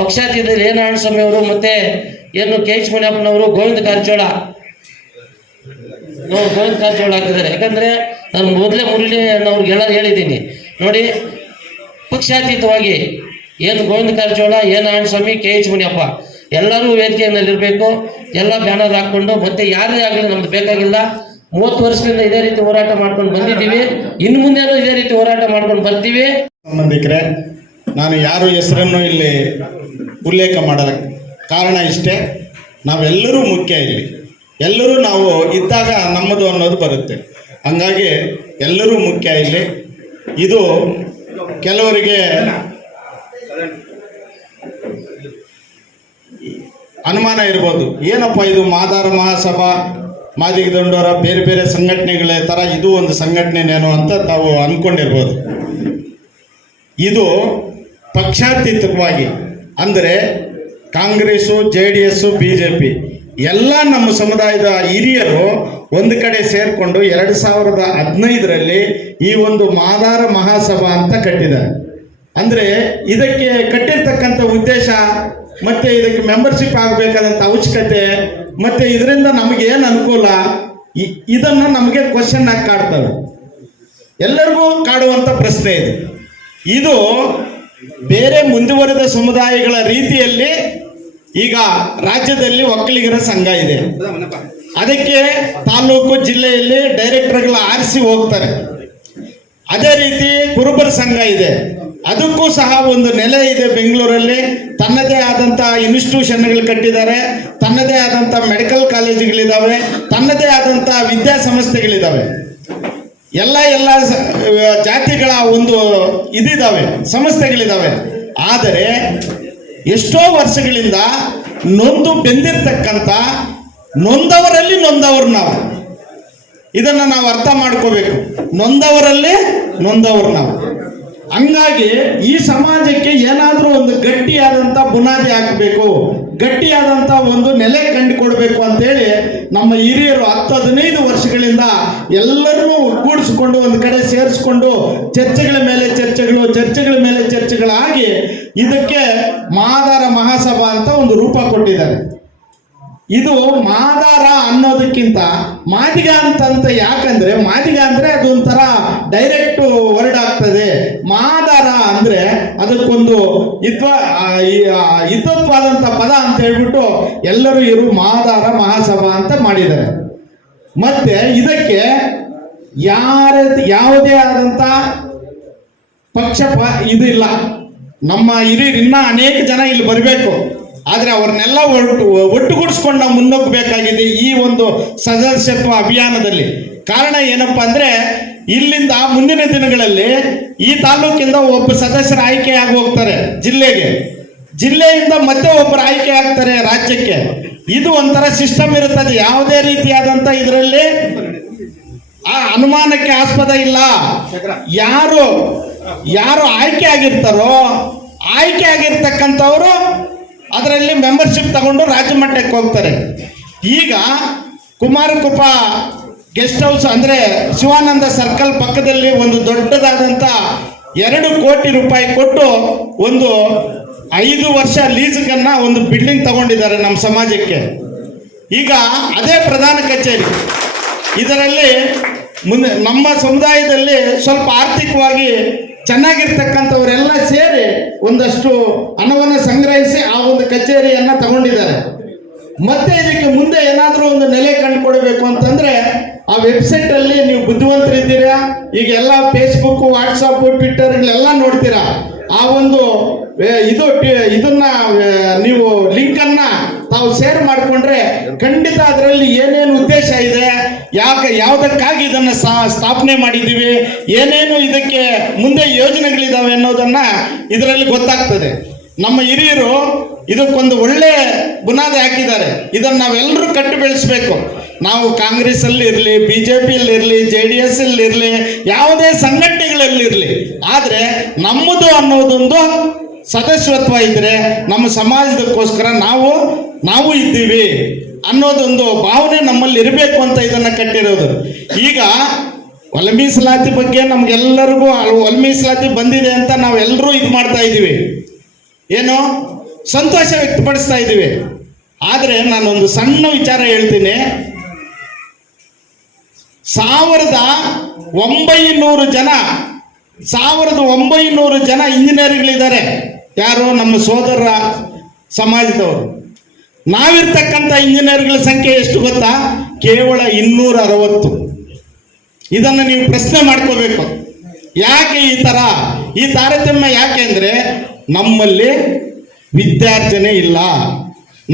ಪಕ್ಷಾತೀತದಲ್ಲಿ ನಾರಾಯಣಸ್ವಾಮಿ ಅವರು ಮತ್ತು ಏನು KH ಮುನಿಯಪ್ಪನವರು, ಗೋವಿಂದ ಕಾರಜೋಳ ಗೋವಿಂದ ಕಾರಜೋಳ ಹಾಕಿದ್ದಾರೆ. ಯಾಕಂದರೆ ನಾನು ಮೊದಲೇ ಅವ್ರಿಗೆ ಹೇಳಿದ್ದೀನಿ ನೋಡಿ, ಪಕ್ಷಾತೀತವಾಗಿ ಏನು ಗೋವಿಂದ ಕಾರಜೋಳ, ಏನು ನಾರಾಯಣಸ್ವಾಮಿ, KH ಮುನಿಯಪ್ಪ ಎಲ್ಲರೂ ವೇದಿಕೆಯಲ್ಲಿರಬೇಕು. ಎಲ್ಲ ಬ್ಯಾನರ್ ಹಾಕ್ಕೊಂಡು ಮತ್ತೆ ಯಾರೇ ಆಗಲಿ ನಮ್ದು ಬೇಕಾಗಿಲ್ಲ. 30 ವರ್ಷದಿಂದ ಇದೇ ರೀತಿ ಹೋರಾಟ ಮಾಡ್ಕೊಂಡು ಬಂದಿದ್ದೀವಿ, ಇನ್ನು ಮುಂದೆನೂ ಇದೇ ರೀತಿ ಹೋರಾಟ ಮಾಡ್ಕೊಂಡು ಬರ್ತೀವಿ. ಸಂಬಂಧಿಕರೇ, ನಾನು ಯಾರು ಹೆಸರನ್ನು ಇಲ್ಲಿ ಉಲ್ಲೇಖ ಮಾಡಲ್ಲ. ಕಾರಣ ಇಷ್ಟೇ, ನಾವೆಲ್ಲರೂ ಮುಖ್ಯ. ಇಲ್ಲಿ ಎಲ್ಲರೂ ನಾವು ಇದ್ದಾಗ ನಮ್ಮದು ಅನ್ನೋದು ಬರುತ್ತೆ. ಹಂಗಾಗಿ ಎಲ್ಲರೂ ಮುಖ್ಯ ಇಲ್ಲಿ. ಇದು ಕೆಲವರಿಗೆ ಅನುಮಾನ ಇರ್ಬೋದು, ಏನಪ್ಪ ಇದು ಮಾದಾರ ಮಹಾಸಭಾ, ಮಾದಿಗ ದಂಡೋರ, ಬೇರೆ ಬೇರೆ ಸಂಘಟನೆಗಳ ಥರ ಇದು ಒಂದು ಸಂಘಟನೆನೇನೋ ಅಂತ ತಾವು ಅಂದ್ಕೊಂಡಿರ್ಬೋದು. ಇದು ಪಕ್ಷಾತೀತವಾಗಿ ಅಂದರೆ ಕಾಂಗ್ರೆಸ್ಸು, JDS, BJP ಎಲ್ಲ ನಮ್ಮ ಸಮುದಾಯದ ಹಿರಿಯರು ಒಂದು ಕಡೆ ಸೇರಿಕೊಂಡು 2015ರಲ್ಲಿ ಈ ಒಂದು ಮಾದಾರ ಮಹಾಸಭಾ ಅಂತ ಕಟ್ಟಿದ್ದಾರೆ. ಅಂದರೆ ಇದಕ್ಕೆ ಕಟ್ಟಿರ್ತಕ್ಕಂಥ ಉದ್ದೇಶ ಮತ್ತು ಇದಕ್ಕೆ ಮೆಂಬರ್ಶಿಪ್ ಆಗಬೇಕಾದಂಥ ಅವಶ್ಯಕತೆ ಮತ್ತು ಇದರಿಂದ ನಮಗೇನು ಅನುಕೂಲ, ಇದನ್ನು ನಮಗೆ ಕ್ವಶನ್ ಆಗಿ ಕಾಡ್ತವೆ. ಎಲ್ಲರಿಗೂ ಕಾಡುವಂಥ ಪ್ರಶ್ನೆ ಇದು. ಇದು ಬೇರೆ ಮುಂದುವರೆದ ಸಮುದಾಯಗಳ ರೀತಿಯಲ್ಲಿ ಈಗ ರಾಜ್ಯದಲ್ಲಿ ಒಕ್ಕಲಿಗರ ಸಂಘ ಇದೆ. ಅದಕ್ಕೆ ತಾಲೂಕು ಜಿಲ್ಲೆಯಲ್ಲಿ ಡೈರೆಕ್ಟರ್ಗಳ ಆರಿಸಿ ಹೋಗ್ತಾರೆ. ಅದೇ ರೀತಿ ಕುರುಬರ ಸಂಘ ಇದೆ, ಅದಕ್ಕೂ ಸಹ ಒಂದು ನೆಲೆ ಇದೆ ಬೆಂಗಳೂರಲ್ಲಿ. ತನ್ನದೇ ಆದಂಥ ಇನ್ಸ್ಟಿಟ್ಯೂಷನ್ಗಳು ಕಟ್ಟಿದ್ದಾರೆ, ತನ್ನದೇ ಆದಂಥ ಮೆಡಿಕಲ್ ಕಾಲೇಜುಗಳಿದ್ದಾವೆ, ತನ್ನದೇ ಆದಂಥ ವಿದ್ಯಾಸಂಸ್ಥೆಗಳಿದ್ದಾವೆ. ಎಲ್ಲ ಜಾತಿಗಳ ಒಂದು ಇದಿದ್ದಾವೆ, ಸಂಸ್ಥೆಗಳಿದ್ದಾವೆ. ಆದರೆ ಎಷ್ಟೋ ವರ್ಷಗಳಿಂದ ನೊಂದು ಬೆಂದಿರ್ತಕ್ಕಂಥ ನೊಂದವರಲ್ಲಿ ನೊಂದವರು ನಾವು. ಇದನ್ನು ನಾವು ಅರ್ಥ ಮಾಡ್ಕೋಬೇಕು. ನೊಂದವರಲ್ಲಿ ನೊಂದವರು ನಾವು. ಹಂಗಾಗಿ ಈ ಸಮಾಜಕ್ಕೆ ಏನಾದರೂ ಒಂದು ಗಟ್ಟಿಯಾದಂಥ ಬುನಾದಿ ಹಾಕಬೇಕು, ಗಟ್ಟಿಯಾದಂಥ ಒಂದು ನೆಲೆ ಕಂಡುಕೊಡ್ಬೇಕು ಅಂತೇಳಿ ನಮ್ಮ ಹಿರಿಯರು 10-15 ವರ್ಷಗಳಿಂದ ಎಲ್ಲರನ್ನೂ ಒಗ್ಗೂಡಿಸ್ಕೊಂಡು ಒಂದು ಕಡೆ ಸೇರಿಸ್ಕೊಂಡು ಚರ್ಚೆಗಳ ಮೇಲೆ ಚರ್ಚೆಗಳಾಗಿ ಇದಕ್ಕೆ ಮಾದಾರ ಮಹಾಸಭಾ ಅಂತ ಒಂದು ರೂಪ ಕೊಟ್ಟಿದ್ದಾರೆ. ಇದು ಮಾದಾರ ಅನ್ನೋದಕ್ಕಿಂತ ಮಾದಿಗ ಅಂತಂತ ಯಾಕಂದ್ರೆ, ಮಾದಿಗ ಅಂದ್ರೆ ಅದೊಂಥರ ಡೈರೆಕ್ಟ್ ವರ್ಡ್ ಆಗ್ತದೆ. ಮಾದಾರ ಅಂದ್ರೆ ಅದಕ್ಕೊಂದು ಇದ್ವತ್ವಾದಂಥ ಪದ ಅಂತ ಹೇಳ್ಬಿಟ್ಟು ಎಲ್ಲರೂ ಇವರು ಮಾದಾರ ಮಹಾಸಭಾ ಅಂತ ಮಾಡಿದ್ದಾರೆ. ಮತ್ತೆ ಇದಕ್ಕೆ ಯಾವುದೇ ಆದಂಥ ಇದಿಲ್ಲ. ನಮ್ಮ ಹಿರಿಯರು ಇನ್ನೂ ಅನೇಕ ಜನ ಇಲ್ಲಿ ಬರಬೇಕು, ಆದರೆ ಅವ್ರನ್ನೆಲ್ಲ ಒಟ್ಟುಗೂಡಿಸ್ಕೊಂಡು ನಾವು ಮುನ್ನೋಗಬೇಕಾಗಿದೆ ಈ ಒಂದು ಸದಸ್ಯತ್ವ ಅಭಿಯಾನದಲ್ಲಿ. ಕಾರಣ ಏನಪ್ಪ ಅಂದರೆ, ಇಲ್ಲಿಂದ ಮುಂದಿನ ದಿನಗಳಲ್ಲಿ ಈ ತಾಲೂಕಿಂದ ಒಬ್ಬ ಸದಸ್ಯರ ಆಯ್ಕೆಯಾಗಿ ಹೋಗ್ತಾರೆ ಜಿಲ್ಲೆಗೆ, ಜಿಲ್ಲೆಯಿಂದ ಮತ್ತೆ ಒಬ್ಬರು ಆಯ್ಕೆ ಆಗ್ತಾರೆ ರಾಜ್ಯಕ್ಕೆ. ಇದು ಒಂಥರ ಸಿಸ್ಟಮ್ ಇರುತ್ತದೆ. ಯಾವುದೇ ರೀತಿಯಾದಂಥ ಇದರಲ್ಲಿ ಅನುಮಾನಕ್ಕೆ ಆಸ್ಪದ ಇಲ್ಲ. ಯಾರು ಆಯ್ಕೆ ಆಗಿರ್ತಾರೋ, ಆಯ್ಕೆ ಆಗಿರ್ತಕ್ಕಂಥವರು ಅದರಲ್ಲಿ ಮೆಂಬರ್ಶಿಪ್ ತಗೊಂಡು ರಾಜ್ಯ ಮಟ್ಟಕ್ಕೆ ಹೋಗ್ತಾರೆ. ಈಗ ಕುಮಾರಕೃಪ ಗೆಸ್ಟ್ ಹೌಸ್ ಅಂದರೆ ಶಿವಾನಂದ ಸರ್ಕಲ್ ಪಕ್ಕದಲ್ಲಿ ಒಂದು ದೊಡ್ಡದಾದಂಥ 2 ಕೋಟಿ ರೂಪಾಯಿ ಕೊಟ್ಟು ಒಂದು 5 ವರ್ಷ ಲೀಸ್ಗನ್ನ ಒಂದು ಬಿಲ್ಡಿಂಗ್ ತಗೊಂಡಿದ್ದಾರೆ ನಮ್ಮ ಸಮಾಜಕ್ಕೆ. ಈಗ ಅದೇ ಪ್ರಧಾನ ಕಚೇರಿ. ಇದರಲ್ಲಿ ಮುಂದೆ ನಮ್ಮ ಸಮುದಾಯದಲ್ಲಿ ಸ್ವಲ್ಪ ಆರ್ಥಿಕವಾಗಿ ಚೆನ್ನಾಗಿರ್ತಕ್ಕಂಥವರೆಲ್ಲ ಸೇರಿ ಒಂದಷ್ಟು ಹಣವನ್ನು ಸಂಗ್ರಹಿಸಿ ಆ ಒಂದು ಕಚೇರಿಯನ್ನು ತಗೊಂಡಿದ್ದಾರೆ. ಮತ್ತೆ ಇದಕ್ಕೆ ಮುಂದೆ ಏನಾದರೂ ಒಂದು ನೆಲೆ ಕಂಡುಕೊಡಬೇಕು ಅಂತಂದ್ರೆ ಆ ವೆಬ್ಸೈಟಲ್ಲಿ ನೀವು ಬುದ್ಧಿವಂತರಿದ್ದೀರಾ, ಈಗೆಲ್ಲ ಫೇಸ್ಬುಕ್, ವಾಟ್ಸಪ್, ಟ್ವಿಟ್ಟರ್ಗಳೆಲ್ಲ ನೋಡ್ತೀರಾ. ಆ ಒಂದು ಇದನ್ನ ನೀವು ಲಿಂಕನ್ನ ತಾವು ಶೇರ್ ಮಾಡಿಕೊಂಡ್ರೆ ಖಂಡಿತ ಅದರಲ್ಲಿ ಏನೇನು ಉದ್ದೇಶ ಇದೆ, ಯಾವುದಕ್ಕಾಗಿ ಇದನ್ನು ಸ್ಥಾಪನೆ ಮಾಡಿದ್ದೀವಿ, ಏನೇನು ಇದಕ್ಕೆ ಮುಂದೆ ಯೋಜನೆಗಳಿದ್ದಾವೆ ಅನ್ನೋದನ್ನ ಇದರಲ್ಲಿ ಗೊತ್ತಾಗ್ತದೆ. ನಮ್ಮ ಹಿರಿಯರು ಇದಕ್ಕೊಂದು ಒಳ್ಳೆ ಬುನಾದಿ ಹಾಕಿದ್ದಾರೆ. ಇದನ್ನು ನಾವೆಲ್ಲರೂ ಕಟ್ಟಿ ಬೆಳೆಸಬೇಕು. ನಾವು ಕಾಂಗ್ರೆಸ್ಸಲ್ಲಿ ಇರಲಿ, BJPಯಲ್ಲಿ ಇರಲಿ, JDS ಅಲ್ಲಿ ಇರಲಿ, ಯಾವುದೇ ಸಂಘಟನೆಗಳಲ್ಲಿರಲಿ, ಆದರೆ ನಮ್ಮದು ಅನ್ನೋದೊಂದು ಸದಸ್ಯತ್ವ ಇದ್ದರೆ ನಮ್ಮ ಸಮಾಜದಕ್ಕೋಸ್ಕರ ನಾವು ಇದ್ದೀವಿ ಅನ್ನೋದೊಂದು ಭಾವನೆ ನಮ್ಮಲ್ಲಿ ಇರಬೇಕು ಅಂತ ಇದನ್ನು ಕಟ್ಟಿರೋದು. ಈಗ ಒಳ ಮೀಸಲಾತಿ ಬಗ್ಗೆ ನಮ್ಗೆಲ್ಲರಿಗೂ ಒಳ ಮೀಸಲಾತಿ ಬಂದಿದೆ ಅಂತ ನಾವೆಲ್ಲರೂ ಇದು ಮಾಡ್ತಾ ಇದ್ದೀವಿ, ಏನೋ ಸಂತೋಷ ವ್ಯಕ್ತಪಡಿಸ್ತಾ ಇದ್ದೀವಿ. ಆದರೆ ನಾನೊಂದು ಸಣ್ಣ ವಿಚಾರ ಹೇಳ್ತೀನಿ. 1900 ಜನ ಇಂಜಿನಿಯರ್ಗಳಿದ್ದಾರೆ. ಯಾರು? ನಮ್ಮ ಸೋದರ ಸಮಾಜದವರು. ನಾವಿರ್ತಕ್ಕಂಥ ಇಂಜಿನಿಯರ್ಗಳ ಸಂಖ್ಯೆ ಎಷ್ಟು ಗೊತ್ತಾ? ಕೇವಲ 260. ಇದನ್ನು ನೀವು ಪ್ರಶ್ನೆ ಮಾಡ್ಕೋಬೇಕು. ಯಾಕೆ ಈ ತಾರತಮ್ಯ ಯಾಕೆ ಅಂದರೆ ನಮ್ಮಲ್ಲಿ ವಿದ್ಯಾರ್ಜನೆ ಇಲ್ಲ.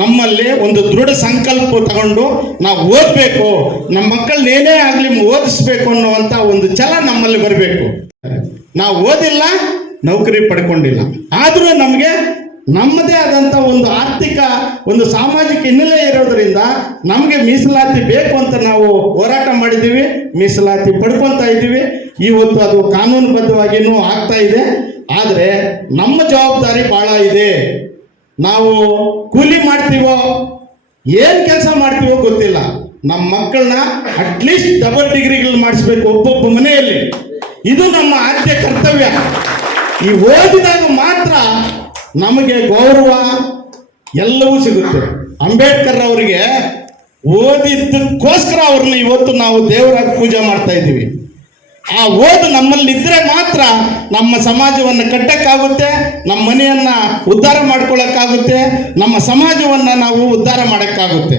ನಮ್ಮಲ್ಲಿ ಒಂದು ದೃಢ ಸಂಕಲ್ಪ ತಗೊಂಡು ನಾವು ಓದಬೇಕು, ನಮ್ಮ ಮಕ್ಕಳನ್ನ ಏನೇ ಆಗಲಿ ಓದಿಸ್ಬೇಕು ಅನ್ನುವಂಥ ಒಂದು ಛಲ ನಮ್ಮಲ್ಲಿ ಬರಬೇಕು. ನಾವು ಓದಿಲ್ಲ, ನೌಕರಿ ಪಡ್ಕೊಂಡಿಲ್ಲ, ಆದರೂ ನಮಗೆ ನಮ್ಮದೇ ಆದಂಥ ಒಂದು ಆರ್ಥಿಕ ಒಂದು ಸಾಮಾಜಿಕ ಹಿನ್ನೆಲೆ ಇರೋದ್ರಿಂದ ನಮಗೆ ಮೀಸಲಾತಿ ಬೇಕು ಅಂತ ನಾವು ಹೋರಾಟ ಮಾಡಿದ್ದೀವಿ, ಮೀಸಲಾತಿ ಪಡ್ಕೊತಾ ಇದ್ದೀವಿ. ಇವತ್ತು ಅದು ಕಾನೂನುಬದ್ಧವಾಗಿಯೂ ಆಗ್ತಾ ಇದೆ. ಆದರೆ ನಮ್ಮ ಜವಾಬ್ದಾರಿ ಭಾಳ ಇದೆ. ನಾವು ಕೂಲಿ ಮಾಡ್ತೀವೋ ಏನು ಕೆಲಸ ಮಾಡ್ತೀವೋ ಗೊತ್ತಿಲ್ಲ, ನಮ್ಮ ಮಕ್ಕಳನ್ನ ಅಟ್ಲೀಸ್ಟ್ ಡಬಲ್ ಡಿಗ್ರಿಗಳು ಮಾಡಿಸ್ಬೇಕು ಒಬ್ಬೊಬ್ಬ ಮನೆಯಲ್ಲಿ. ಇದು ನಮ್ಮ ಆದ್ಯ ಕರ್ತವ್ಯ. ಈ ಓದಿದಾಗ ಮಾತ್ರ ನಮಗೆ ಗೌರವ ಎಲ್ಲವೂ ಸಿಗುತ್ತೆ. ಅಂಬೇಡ್ಕರ್ ಅವರಿಗೆ ಓದಿದ್ದಕ್ಕೋಸ್ಕರ ಅವ್ರನ್ನ ಇವತ್ತು ನಾವು ದೇವರಾಗಿ ಪೂಜೆ ಮಾಡ್ತಾ ಇದ್ದೀವಿ. ಆ ಓದು ನಮ್ಮಲ್ಲಿದ್ದರೆ ಮಾತ್ರ ನಮ್ಮ ಸಮಾಜವನ್ನು ಕಟ್ಟಕ್ಕಾಗುತ್ತೆ, ನಮ್ಮ ಮನೆಯನ್ನು ಉದ್ಧಾರ ಮಾಡ್ಕೊಳ್ಳೋಕ್ಕಾಗುತ್ತೆ, ನಮ್ಮ ಸಮಾಜವನ್ನು ನಾವು ಉದ್ಧಾರ ಮಾಡೋಕ್ಕಾಗುತ್ತೆ.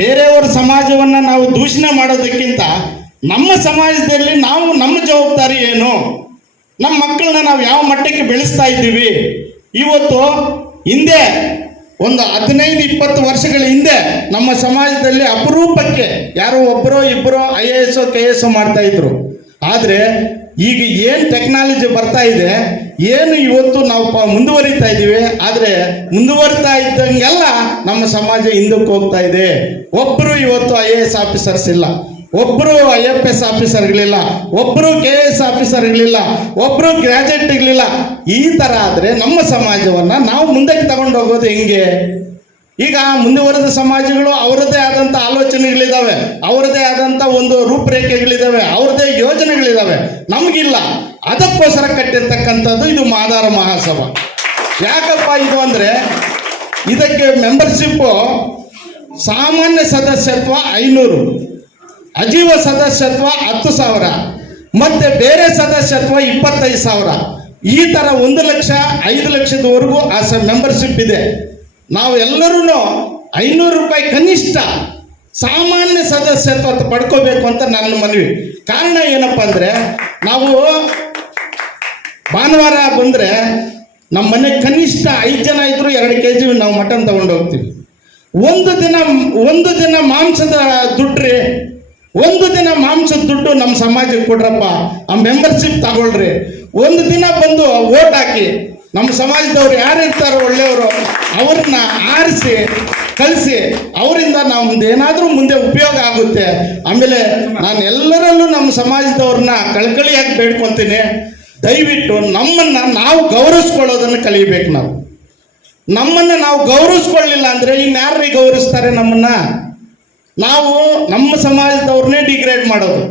ಬೇರೆಯವರ ಸಮಾಜವನ್ನು ನಾವು ದೂಷಣೆ ಮಾಡೋದಕ್ಕಿಂತ ನಮ್ಮ ಸಮಾಜದಲ್ಲಿ ನಮ್ಮ ಜವಾಬ್ದಾರಿ ಏನು, ನಮ್ಮ ಮಕ್ಕಳನ್ನ ನಾವು ಯಾವ ಮಟ್ಟಕ್ಕೆ ಬೆಳೆಸ್ತಾ ಇದ್ದೀವಿ. ಇವತ್ತು ಹಿಂದೆ ಒಂದು 15-20 ವರ್ಷಗಳ ಹಿಂದೆ ನಮ್ಮ ಸಮಾಜದಲ್ಲಿ ಅಪರೂಪಕ್ಕೆ ಯಾರೋ ಒಬ್ಬರೋ ಇಬ್ಬರೋ IAS KS ಮಾಡ್ತಾ ಇದ್ರು. ಆದರೆ ಈಗ ಏನು ಟೆಕ್ನಾಲಜಿ ಬರ್ತಾ ಇದೆ, ಏನು ಇವತ್ತು ನಾವು ಮುಂದುವರಿತಾ ಇದ್ದೀವಿ. ಆದರೆ ಮುಂದುವರಿತಾ ಇದ್ದಂಗೆಲ್ಲ ನಮ್ಮ ಸಮಾಜ ಹಿಂದಕ್ಕೆ ಹೋಗ್ತಾ ಇದೆ. ಒಬ್ಬರು ಇವತ್ತು IAS ಆಫೀಸರ್ಸ್ ಇಲ್ಲ, ಒಬ್ಬರು IFS ಆಫೀಸರ್ಗಳಿಲ್ಲ, ಒಬ್ಬರು KS ಆಫೀಸರ್ಗಳಿಲ್ಲ, ಒಬ್ಬರು ಗ್ರಾಜುಯೇಟ್ಗಳಿಲ್ಲ. ಈ ಥರ ಆದರೆ ನಮ್ಮ ಸಮಾಜವನ್ನು ನಾವು ಮುಂದಕ್ಕೆ ತಗೊಂಡು ಹೋಗೋದು ಹೆಂಗೆ? ಈಗ ಮುಂದುವರೆದ ಸಮಾಜಗಳು ಅವರದೇ ಆದಂಥ ಆಲೋಚನೆಗಳಿದ್ದಾವೆ, ಅವರದೇ ಆದಂಥ ಒಂದು ರೂಪರೇಖೆಗಳಿದ್ದಾವೆ, ಅವರದೇ ಯೋಜನೆಗಳಿದ್ದಾವೆ. ನಮಗಿಲ್ಲ. ಅದಕ್ಕೋಸ್ಕರ ಕಟ್ಟಿರ್ತಕ್ಕಂಥದ್ದು ಇದು ಮಾದಾರ ಮಹಾಸಭಾ. ಯಾಕಪ್ಪ ಇದು ಅಂದರೆ ಇದಕ್ಕೆ ಮೆಂಬರ್ಶಿಪ್ಪು ಸಾಮಾನ್ಯ ಸದಸ್ಯತ್ವ 500, ಅಜೀವ ಸದಸ್ಯತ್ವ 10,000 ಮತ್ತು ಬೇರೆ ಸದಸ್ಯತ್ವ 25,000. ಈ ಥರ 1 ಲಕ್ಷ 5 ಲಕ್ಷದವರೆಗೂ ಆ ಮೆಂಬರ್ಶಿಪ್ ಇದೆ. ನಾವು ಎಲ್ಲರೂ 500 ರೂಪಾಯಿ ಕನಿಷ್ಠ ಸಾಮಾನ್ಯ ಸದಸ್ಯತ್ವ ಪಡ್ಕೋಬೇಕು ಅಂತ ನನ್ನ ಮನವಿ. ಕಾರಣ ಏನಪ್ಪ ಅಂದರೆ ನಾವು ಭಾನುವಾರ ಬಂದರೆ ನಮ್ಮ ಮನೆ ಕನಿಷ್ಠ 5 ಜನ ಇದ್ದರೂ 2 kg ನಾವು ಮಟನ್ ತಗೊಂಡು ಹೋಗ್ತೀವಿ. ಒಂದು ದಿನ ಮಾಂಸದ ದುಡ್ಡ್ರಿ, ಒಂದು ದಿನ ಮಾಂಸದ ದುಡ್ಡು ನಮ್ಮ ಸಮಾಜಕ್ಕೆ ಕೊಡ್ರಪ್ಪ, ಆ ಮೆಂಬರ್ಶಿಪ್ ತಗೊಳ್ರಿ. ಒಂದು ದಿನ ಬಂದು ಓಟ್ ಹಾಕಿ, ನಮ್ಮ ಸಮಾಜದವ್ರು ಯಾರು ಇರ್ತಾರೋ ಒಳ್ಳೆಯವರು ಅವ್ರನ್ನ ಆರಿಸಿ ಕಳಿಸಿ, ಅವರಿಂದ ನಾವು ಏನಾದರೂ ಮುಂದೆ ಉಪಯೋಗ ಆಗುತ್ತೆ. ಆಮೇಲೆ ನಾನು ಎಲ್ಲರಲ್ಲೂ ನಮ್ಮ ಸಮಾಜದವ್ರನ್ನ ಕಳಕಳಿಯಾಗಿ ಬೇಡ್ಕೊತೀನಿ, ದಯವಿಟ್ಟು ನಮ್ಮನ್ನು ನಾವು ಗೌರವಿಸ್ಕೊಳ್ಳೋದನ್ನು ಕಲಿಬೇಕು. ನಮ್ಮನ್ನು ನಾವು ಗೌರವಿಸ್ಕೊಳ್ಳಿಲ್ಲ ಅಂದರೆ ಇನ್ಯಾರಿಗೆ ಗೌರವಿಸ್ತಾರೆ ನಮ್ಮನ್ನು? ನಾವು ನಮ್ಮ ಸಮಾಜದವ್ರನ್ನೇ ಡಿಗ್ರೇಡ್ ಮಾಡೋದು.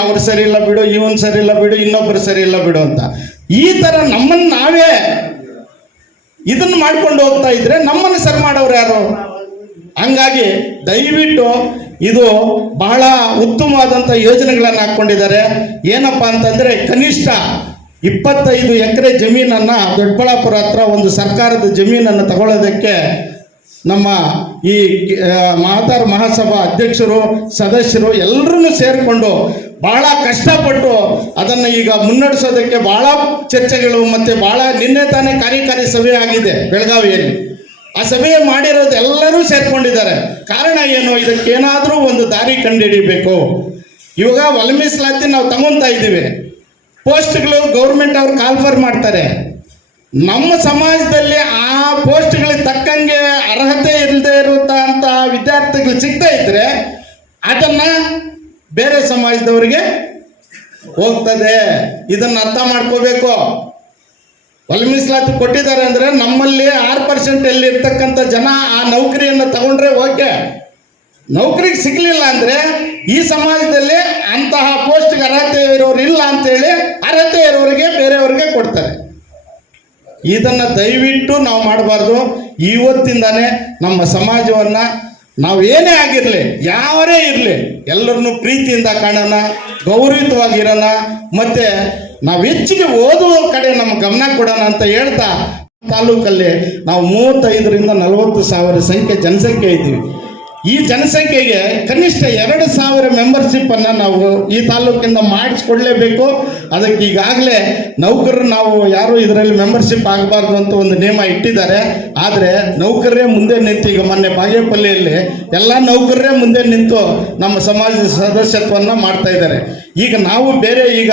ಅವ್ರು ಸರಿ ಇಲ್ಲ ಬಿಡು, ಇವನು ಸರಿ ಇಲ್ಲ ಬಿಡು, ಇನ್ನೊಬ್ಬರು ಸರಿ ಇಲ್ಲ ಬಿಡು ಅಂತ. ಈ ಥರ ನಮ್ಮನ್ನು ನಾವೇ ಇದನ್ನು ಮಾಡ್ಕೊಂಡು ಹೋಗ್ತಾ ಇದ್ರೆ ನಮ್ಮನ್ನು ಸರಿ ಮಾಡೋರು ಯಾರು? ಹಂಗಾಗಿ ದಯವಿಟ್ಟು ಇದು ಬಹಳ ಉತ್ತಮವಾದಂಥ ಯೋಜನೆಗಳನ್ನು ಹಾಕ್ಕೊಂಡಿದ್ದಾರೆ. ಏನಪ್ಪ ಅಂತಂದರೆ ಕನಿಷ್ಠ 25 ಎಕರೆ ಜಮೀನನ್ನು ದೊಡ್ಡಬಳ್ಳಾಪುರ ಹತ್ರ ಒಂದು ಸರ್ಕಾರದ ಜಮೀನನ್ನು ತಗೊಳ್ಳೋದಕ್ಕೆ ನಮ್ಮ ಈ ಮಾದಾರ ಮಹಾಸಭಾ ಅಧ್ಯಕ್ಷರು ಸದಸ್ಯರು ಎಲ್ಲರೂ ಸೇರಿಕೊಂಡು ಭಾಳ ಕಷ್ಟಪಟ್ಟು ಅದನ್ನು ಈಗ ಮುನ್ನಡೆಸೋದಕ್ಕೆ ಭಾಳ ಚರ್ಚೆಗಳು ಮತ್ತು ಭಾಳ ನಿನ್ನೆ ತಾನೇ ಕಾರ್ಯಕಾರಿ ಸಭೆ ಆಗಿದೆ ಬೆಳಗಾವಿಯಲ್ಲಿ. ಆ ಸಭೆ ಮಾಡಿರೋದು ಎಲ್ಲರೂ ಸೇರ್ಕೊಂಡಿದ್ದಾರೆ. ಕಾರಣ ಏನು? ಇದಕ್ಕೇನಾದರೂ ಒಂದು ದಾರಿ ಕಂಡುಹಿಡಿಬೇಕು. ಇವಾಗ ಒಳ ಮೀಸಲಾತಿ ನಾವು ತಗೊತಾ ಇದ್ದೀವಿ, ಪೋಸ್ಟ್ಗಳು ಗೌರ್ಮೆಂಟ್ ಅವ್ರು ಕಾಲ್ಫರ್ ಮಾಡ್ತಾರೆ. ನಮ್ಮ ಸಮಾಜದಲ್ಲಿ ಆ ಪೋಸ್ಟ್ಗಳಿಗೆ ತಕ್ಕಂಗೆ ಅರ್ಹತೆ ಇಲ್ಲದೆ ಇರುವಂಥ ವಿದ್ಯಾರ್ಥಿಗಳು ಸಿಗ್ತಾ ಇದ್ರೆ ಅದನ್ನು ಬೇರೆ ಸಮಾಜದವರಿಗೆ ಹೋಗ್ತದೆ. ಇದನ್ನು ಅರ್ಥ ಮಾಡ್ಕೋಬೇಕು. ಒಳ ಮೀಸಲಾತಿ ಕೊಟ್ಟಿದ್ದಾರೆ ಅಂದರೆ ನಮ್ಮಲ್ಲಿ 6% ಎಲ್ಲಿ ಇರ್ತಕ್ಕಂಥ ಜನ ಆ ನೌಕರಿಯನ್ನು ತಗೊಂಡ್ರೆ ಓಕೆ. ನೌಕರಿಗೆ ಸಿಗಲಿಲ್ಲ ಅಂದರೆ ಈ ಸಮಾಜದಲ್ಲಿ ಅಂತಹ ಪೋಸ್ಟ್ಗೆ ಅರ್ಹತೆ ಇರೋರು ಇಲ್ಲ ಅಂತೇಳಿ ಅರ್ಹತೆ ಇರೋರಿಗೆ ಬೇರೆಯವ್ರಿಗೆ ಕೊಡ್ತಾರೆ. ಇದನ್ನು ದಯವಿಟ್ಟು ನಾವು ಮಾಡಬಾರ್ದು. ಇವತ್ತಿಂದಾನೇ ನಮ್ಮ ಸಮಾಜವನ್ನು ನಾವು ಏನೇ ಆಗಿರಲಿ, ಯಾವರೇ ಇರಲಿ, ಎಲ್ಲರನ್ನು ಪ್ರೀತಿಯಿಂದ ಕಾಣೋಣ, ಗೌರವಿತವಾಗಿರೋಣ, ಮತ್ತೆ ನಾವು ಹೆಚ್ಚಿಗೆ ಓದುವ ಕಡೆ ನಮ್ಮ ಗಮನ ಕೊಡೋಣ ಅಂತ ಹೇಳ್ತಾ, ತಾಲೂಕಲ್ಲಿ ನಾವು 35ರಿಂದ 40 ಸಾವಿರ ಜನಸಂಖ್ಯೆ ಇದ್ದೀವಿ. ಈ ಜನಸಂಖ್ಯೆಗೆ ಕನಿಷ್ಠ 2,000 ಮೆಂಬರ್ಶಿಪ್ಪನ್ನು ನಾವು ಈ ತಾಲೂಕಿಂದ ಮಾಡಿಸ್ಕೊಡ್ಲೇಬೇಕು. ಅದಕ್ಕೆ ಈಗಾಗಲೇ ನೌಕರರು ನಾವು ಯಾರು ಇದರಲ್ಲಿ ಮೆಂಬರ್ಶಿಪ್ ಆಗಬಾರ್ದು ಅಂತ ಒಂದು ನಿಯಮ ಇಟ್ಟಿದ್ದಾರೆ. ಆದರೆ ನೌಕರರೇ ಮುಂದೆ ನಿಂತು, ಈಗ ಮೊನ್ನೆ ಬಾಗೇಪಲ್ಲಿಯಲ್ಲಿ ಎಲ್ಲ ನೌಕರರೇ ಮುಂದೆ ನಿಂತು ನಮ್ಮ ಸಮಾಜದ ಸದಸ್ಯತ್ವವನ್ನು ಮಾಡ್ತಾ ಇದ್ದಾರೆ. ಈಗ ನಾವು ಬೇರೆ ಈಗ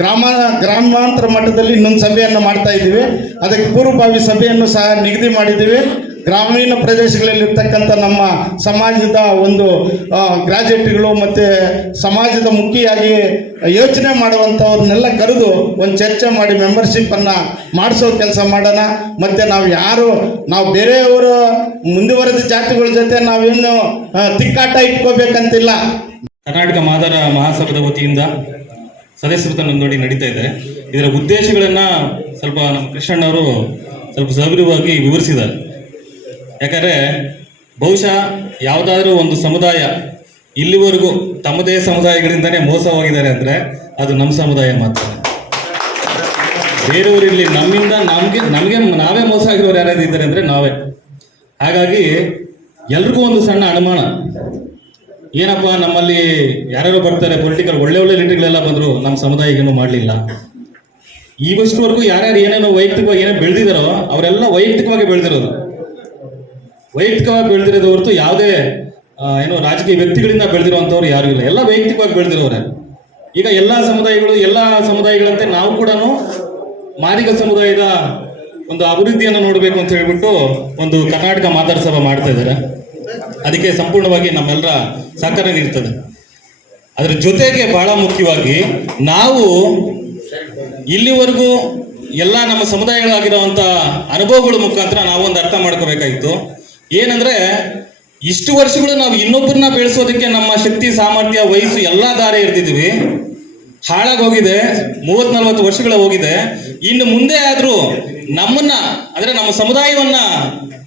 ಗ್ರಾಮಾಂತರ ಮಟ್ಟದಲ್ಲಿ ಇನ್ನೊಂದು ಸಭೆಯನ್ನು ಮಾಡ್ತಾ ಇದ್ದೀವಿ. ಅದಕ್ಕೆ ಪೂರ್ವಭಾವಿ ಸಭೆಯನ್ನು ಸಹ ನಿಗದಿ ಮಾಡಿದ್ದೀವಿ. ಗ್ರಾಮೀಣ ಪ್ರದೇಶಗಳಲ್ಲಿರ್ತಕ್ಕಂಥ ನಮ್ಮ ಸಮಾಜದ ಒಂದು ಗ್ರಾಜ್ಯುಯೇಟ್ಗಳು ಮತ್ತು ಸಮಾಜದ ಮುಖಿಯಾಗಿ ಯೋಚನೆ ಮಾಡುವಂಥವ್ರನ್ನೆಲ್ಲ ಕರೆದು ಒಂದು ಚರ್ಚೆ ಮಾಡಿ ಮೆಂಬರ್ಶಿಪ್ಪನ್ನು ಮಾಡಿಸೋ ಕೆಲಸ ಮಾಡೋಣ. ಮತ್ತು ನಾವು ಬೇರೆಯವರು ಮುಂದುವರೆದ ಜಾತಿಗಳ ಜೊತೆ ನಾವೇನು ತಿಕ್ಕಾಟ ಇಟ್ಕೋಬೇಕಂತಿಲ್ಲ. ಕರ್ನಾಟಕ ಮಾದರ ಮಹಾಸಭಾದ ವತಿಯಿಂದ ಸದಸ್ಯತ್ವ ನೋಂದಣಿ ನಡೀತಾ ಇದೆ. ಇದರ ಉದ್ದೇಶಗಳನ್ನು ಸ್ವಲ್ಪ ನಮ್ಮ ಕೃಷ್ಣಣ್ಣವರು ಸ್ವಲ್ಪ ಸವಿರವಾಗಿ ವಿವರಿಸಿದ್ದಾರೆ. ಯಾಕಂದರೆ ಬಹುಶಃ ಯಾವುದಾದ್ರೂ ಒಂದು ಸಮುದಾಯ ಇಲ್ಲಿವರೆಗೂ ತಮ್ಮದೇ ಸಮುದಾಯಗಳಿಂದನೇ ಮೋಸ ಹೋಗಿದ್ದಾರೆ ಅಂದರೆ ಅದು ನಮ್ಮ ಸಮುದಾಯ ಮಾತ್ರ. ಬೇರೆಯವರಿರಲಿ, ನಮ್ಮಿಂದ ನಮಗೆ ನಾವೇ ಮೋಸ ಆಗಿರೋರು ಯಾರ್ಯಾರು ಇದ್ದಾರೆ ಅಂದರೆ ನಾವೇ. ಹಾಗಾಗಿ ಎಲ್ರಿಗೂ ಒಂದು ಸಣ್ಣ ಅನುಮಾನ, ಏನಪ್ಪ ನಮ್ಮಲ್ಲಿ ಯಾರ್ಯಾರು ಬರ್ತಾರೆ ಪೊಲಿಟಿಕಲ್ ಒಳ್ಳೆ ಲೀಡರ್ಗಳೆಲ್ಲ ಬಂದರು, ನಮ್ಮ ಸಮುದಾಯಕ್ಕೇನು ಮಾಡಲಿಲ್ಲ. ಇವಷ್ಟುವರೆಗೂ ಯಾರ್ಯಾರು ಏನೇನೋ ವೈಯಕ್ತಿಕವಾಗಿ ಏನೇನು ಬೆಳೆದಿದ್ದಾರೋ ಅವರೆಲ್ಲ ವೈಯಕ್ತಿಕವಾಗಿ ಬೆಳೆದಿರೋದು ಹೊರತು ಯಾವುದೇ ರಾಜಕೀಯ ವ್ಯಕ್ತಿಗಳಿಂದ ಬೆಳೆದಿರುವಂಥವ್ರು ಯಾರೂ ಇಲ್ಲ. ಎಲ್ಲ ವೈಯಕ್ತಿಕವಾಗಿ ಬೆಳೆದಿರೋರೆ. ಈಗ ಎಲ್ಲ ಸಮುದಾಯಗಳಂತೆ ನಾವು ಕೂಡ ಮಾದಿಗ ಸಮುದಾಯದ ಒಂದು ಅಭಿವೃದ್ಧಿಯನ್ನು ನೋಡಬೇಕು ಅಂತ ಹೇಳ್ಬಿಟ್ಟು ಒಂದು ಕರ್ನಾಟಕ ಮಾದರ ಸಭಾ ಮಾಡ್ತಾ ಇದ್ದಾರೆ. ಅದಕ್ಕೆ ಸಂಪೂರ್ಣವಾಗಿ ನಮ್ಮೆಲ್ಲರ ಸಹಕಾರ ನೀಡ್ತದೆ. ಅದರ ಜೊತೆಗೆ ಬಹಳ ಮುಖ್ಯವಾಗಿ ನಾವು ಇಲ್ಲಿವರೆಗೂ ಎಲ್ಲ ನಮ್ಮ ಸಮುದಾಯಗಳಾಗಿರುವಂಥ ಅನುಭವಗಳ ಮುಖಾಂತರ ನಾವೊಂದು ಅರ್ಥ ಮಾಡ್ಕೋಬೇಕಾಗಿತ್ತು. ಏನಂದ್ರೆ ಇಷ್ಟು ವರ್ಷಗಳು ನಾವು ಇನ್ನೊಬ್ಬರನ್ನ ಬೆಳೆಸೋದಕ್ಕೆ ನಮ್ಮ ಶಕ್ತಿ, ಸಾಮರ್ಥ್ಯ, ವಯಸ್ಸು ಎಲ್ಲ ದಾರಿ ಇರ್ತಿದ್ವಿ. ಹಾಳಾಗೋಗಿದೆ. 30-40 ವರ್ಷಗಳ ಹೋಗಿದೆ. ಇನ್ನು ಮುಂದೆ ಆದರೂ ನಮ್ಮನ್ನ ಅಂದ್ರೆ ನಮ್ಮ ಸಮುದಾಯವನ್ನ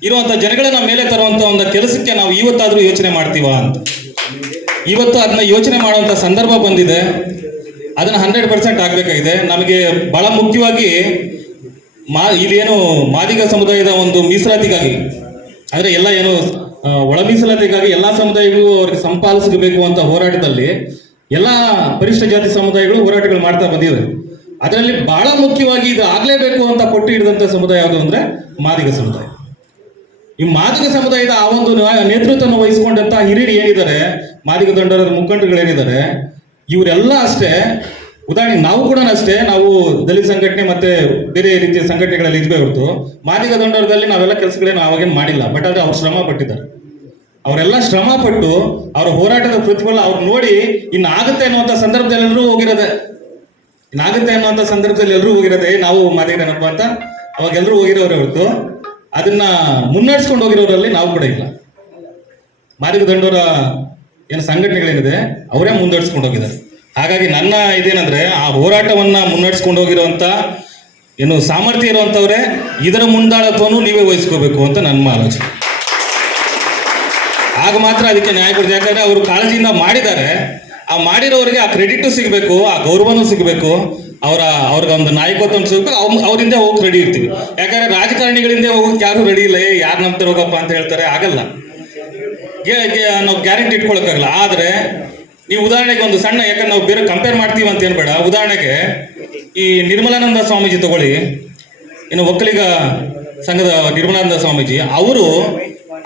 ಇರುವಂತ ಜನಗಳನ್ನ ಮೇಲೆ ತರುವಂತ ಒಂದು ಕೆಲಸಕ್ಕೆ ನಾವು ಇವತ್ತಾದ್ರೂ ಯೋಚನೆ ಮಾಡ್ತೀವ ಅಂತ. ಇವತ್ತು ಅದನ್ನ ಯೋಚನೆ ಮಾಡುವಂತ ಸಂದರ್ಭ ಬಂದಿದೆ. ಅದನ್ನ 100% ಆಗ್ಬೇಕಾಗಿದೆ. ನಮಗೆ ಬಹಳ ಮುಖ್ಯವಾಗಿ ಇಲ್ಲೇನು ಮಾದಿಗ ಸಮುದಾಯದ ಒಂದು ಮೀಸಲಾತಿಗಾಗಿ ಅಂದ್ರೆ ಎಲ್ಲ ಏನು ಒಳ ಮೀಸಲಾತಿಗಾಗಿ ಎಲ್ಲ ಸಮುದಾಯಗಳು ಅವ್ರಿಗೆ ಸಂಪಾದಿಸಬೇಕು ಅಂತ ಹೋರಾಟದಲ್ಲಿ ಎಲ್ಲ ಪರಿಶಿಷ್ಟ ಜಾತಿ ಸಮುದಾಯಗಳು ಹೋರಾಟಗಳು ಮಾಡ್ತಾ ಬಂದಿವೆ. ಅದರಲ್ಲಿ ಬಹಳ ಮುಖ್ಯವಾಗಿ ಇದು ಆಗ್ಲೇಬೇಕು ಅಂತ ಪಟ್ಟು ಹಿಡಿದಂತ ಸಮುದಾಯ ಯಾವುದು ಅಂದ್ರೆ ಮಾದಿಗ ಸಮುದಾಯ. ಈ ಮಾದಿಗ ಸಮುದಾಯದ ಆ ಒಂದು ನೇತೃತ್ವವನ್ನು ವಹಿಸಿಕೊಂಡಂತ ಹಿರಿಯರು ಏನಿದ್ದಾರೆ, ಮಾದಿಗ ದಂಡರ ಮುಖಂಡರುಗಳೇನಿದ್ದಾರೆ, ಇವರೆಲ್ಲ ಅಷ್ಟೇ. ಉದಾಹರಣೆಗೆ ನಾವು ಕೂಡ ಅಷ್ಟೇ, ನಾವು ದಲಿತ ಸಂಘಟನೆ ಮತ್ತೆ ಬೇರೆ ರೀತಿಯ ಸಂಘಟನೆಗಳಲ್ಲಿ ಇದ್ವೇ ಹೊರತು ಮಾದಿಗ ದಂಡರದಲ್ಲಿ ನಾವೆಲ್ಲ ಕೆಲಸಗಳೇನು ಅವಾಗೇನು ಮಾಡಿಲ್ಲ. ಬಟ್ ಆದ್ರೆ ಅವ್ರು ಶ್ರಮ ಪಟ್ಟಿದ್ದಾರೆ. ಅವರೆಲ್ಲ ಶ್ರಮ ಪಟ್ಟು ಅವರ ಹೋರಾಟದ ಪ್ರತಿಫಲ ಅವ್ರು ನೋಡಿ ಇನ್ನಾಗುತ್ತೆ ಅನ್ನುವಂಥ ಸಂದರ್ಭದಲ್ಲಿ ಎಲ್ಲರೂ ಹೋಗಿರೋದೆ. ನಾವು ಮಾದಿಗನಪ್ಪ ಅಂತ ಅವಾಗ ಎಲ್ಲರೂ ಹೋಗಿರೋರೇ ಹೊರತು ಅದನ್ನ ಮುನ್ನಡೆಸ್ಕೊಂಡು ಹೋಗಿರೋರಲ್ಲಿ ನಾವು ಕೂಡ ಇಲ್ಲ. ಮಾದಿಗ ದಂಡೋರ ಏನು ಸಂಘಟನೆಗಳೇನಿದೆ ಅವರೇ ಮುನ್ನಡೆಸ್ಕೊಂಡು ಹೋಗಿದ್ದಾರೆ. ಹಾಗಾಗಿ ನನ್ನ ಇದೇನಂದ್ರೆ ಆ ಹೋರಾಟವನ್ನ ಮುನ್ನಡೆಸ್ಕೊಂಡು ಹೋಗಿರುವಂತ ಏನು ಸಾಮರ್ಥ್ಯ ಇರುವಂತವ್ರೆ ಇದರ ಮುಂದಾಳತ್ವವನ್ನು ನೀವೇ ವಹಿಸ್ಕೋಬೇಕು ಅಂತ ನನ್ನ ಆಲೋಚನೆ. ಆಗ ಮಾತ್ರ ಅದಕ್ಕೆ ನ್ಯಾಯ ಕೊಡ್ತೀವಿ. ಯಾಕಂದ್ರೆ ಅವರು ಕಾಳಜಿಯಿಂದ ಮಾಡಿದ್ದಾರೆ. ಆ ಮಾಡಿರೋರಿಗೆ ಆ ಕ್ರೆಡಿಟ್ ಸಿಗಬೇಕು, ಆ ಗೌರವನೂ ಸಿಗಬೇಕು, ಅವ್ರಿಗೆ ಒಂದು ನಾಯಕತ್ವ ಸಿಗಬೇಕು. ಅವರಿಂದ ಹೋಗಕ್ಕೆ ರೆಡಿ ಇರ್ತೀವಿ. ಯಾಕಂದ್ರೆ ರಾಜಕಾರಣಿಗಳಿಂದ ಹೋಗಕ್ಕೆ ಯಾರು ರೆಡಿ ಇಲ್ಲ. ಯಾರು ನಂಬ್ತಾರೆ ಹೋಗಪ್ಪ ಅಂತ ಹೇಳ್ತಾರೆ, ಆಗಲ್ಲ. ನಾವು ಗ್ಯಾರಂಟಿ ಇಟ್ಕೊಳಕ್ಕಾಗಲ್ಲ. ಆದ್ರೆ ನೀವು ಉದಾಹರಣೆಗೆ ಒಂದು ಸಣ್ಣ, ಯಾಕಂದ್ರೆ ನಾವು ಬೇರೆ ಕಂಪೇರ್ ಮಾಡ್ತೀವಿ ಅಂತ ಏನ್ಬೇಡ. ಉದಾಹರಣೆಗೆ ಈ ನಿರ್ಮಲಾನಂದ ಸ್ವಾಮೀಜಿ ತಗೊಳ್ಳಿ, ಇನ್ನು ಒಕ್ಕಲಿಗ ಸಂಘದ ನಿರ್ಮಲಾನಂದ ಸ್ವಾಮೀಜಿ, ಅವರು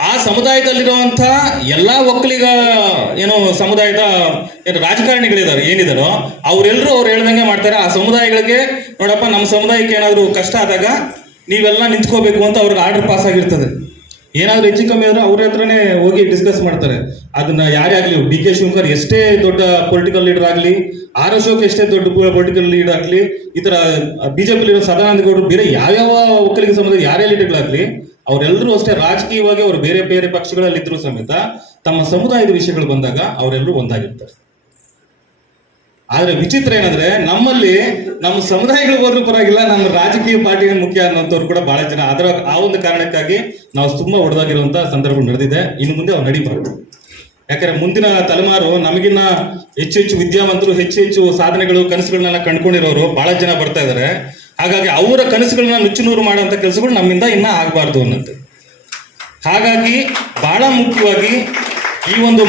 ಆ ಸಮುದಾಯದಲ್ಲಿರುವಂಥ ಎಲ್ಲ ಒಕ್ಕಲಿಗ ಏನು ಸಮುದಾಯದ ಏನು ರಾಜಕಾರಣಿಗಳಿದ್ದಾರೆ ಏನಿದಾರೋ ಅವರೆಲ್ಲರೂ ಅವ್ರು ಹೇಳ್ದಂಗೆ ಮಾಡ್ತಾರೆ. ಆ ಸಮುದಾಯಗಳಿಗೆ ನೋಡಪ್ಪ, ನಮ್ಮ ಸಮುದಾಯಕ್ಕೆ ಏನಾದರೂ ಕಷ್ಟ ಆದಾಗ ನೀವೆಲ್ಲ ನಿಂತ್ಕೋಬೇಕು ಅಂತ ಅವ್ರಿಗೆ ಆರ್ಡರ್ ಪಾಸ್ ಆಗಿರ್ತದೆ. ಏನಾದರೂ ಹೆಚ್ಚು ಕಮ್ಮಿ ಆದ್ರೆ ಅವ್ರ ಹತ್ರನೇ ಹೋಗಿ ಡಿಸ್ಕಸ್ ಮಾಡ್ತಾರೆ. ಅದನ್ನ ಯಾರೇ ಆಗಲಿ, ಡಿ.ಕೆ. ಶಿವಕುಮಾರ್ ಎಷ್ಟೇ ದೊಡ್ಡ ಪೊಲಿಟಿಕಲ್ ಲೀಡರ್ ಆಗಲಿ, ಆರ್ ಅಶೋಕ್ ಎಷ್ಟೇ ದೊಡ್ಡ ಪೊಲಿಟಿಕಲ್ ಲೀಡರ್ ಆಗಲಿ, ಈ ಥರ ಬಿಜೆಪಿ ಸದಾನಂದ ಗೌಡರು, ಬೇರೆ ಯಾವ್ಯಾವ ಒಕ್ಕಲಿಗ ಸಮುದಾಯ ಯಾರೇ ಲೀಡರ್ಗಳಾಗಲಿ, ಅವರೆಲ್ಲರೂ ಅಷ್ಟೇ ರಾಜಕೀಯವಾಗಿ ಅವರು ಬೇರೆ ಬೇರೆ ಪಕ್ಷಗಳಲ್ಲಿದ್ದರೂ ಸಮೇತ ತಮ್ಮ ಸಮುದಾಯದ ವಿಷಯಗಳು ಬಂದಾಗ ಅವರೆಲ್ಲರೂ ಒಂದಾಗಿರ್ತಾರೆ. ಆದ್ರೆ ವಿಚಿತ್ರ ಏನಂದ್ರೆ ನಮ್ಮಲ್ಲಿ ನಮ್ಮ ಸಮುದಾಯಗಳು ಹೋದ್ರೂ ಪರವಾಗಿಲ್ಲ, ನಮ್ಮ ರಾಜಕೀಯ ಪಾರ್ಟಿಗೆ ಮುಖ್ಯ ಅನ್ನೋಂಥವ್ರು ಕೂಡ ಬಹಳ ಜನ ಆ ಒಂದು ಕಾರಣಕ್ಕಾಗಿ ನಾವು ತುಂಬಾ ಹೊಡೆದಾಗಿರುವಂತ ಸಂದರ್ಭ ನಡೆದಿದೆ. ಇನ್ನು ಮುಂದೆ ಅವ್ರು ನಡೀಬಾರ್ದು. ಯಾಕಂದ್ರೆ ಮುಂದಿನ ತಲೆಮಾರು ನಮಗಿನ್ನ ಹೆಚ್ಚು ಹೆಚ್ಚು ವಿದ್ಯಾವಂತರು, ಹೆಚ್ಚು ಹೆಚ್ಚು ಸಾಧನೆಗಳು, ಕನಸುಗಳನ್ನೆಲ್ಲ ಕಂಡುಕೊಂಡಿರೋರು ಬಹಳ ಜನ ಬರ್ತಾ ಇದಾರೆ. ಹಾಗಾಗಿ ಅವರ ಕನಸುಗಳನ್ನ ನುಚ್ಚುನೂರು ಮಾಡುವಂತ ಕೆಲಸಗಳು ನಮ್ಮಿಂದ ಇನ್ನ ಆಗಬಾರ್ದು ಅನ್ನೋದು. ಹಾಗಾಗಿ ಬಹಳ ಮುಖ್ಯವಾಗಿ ಈ ಒಂದು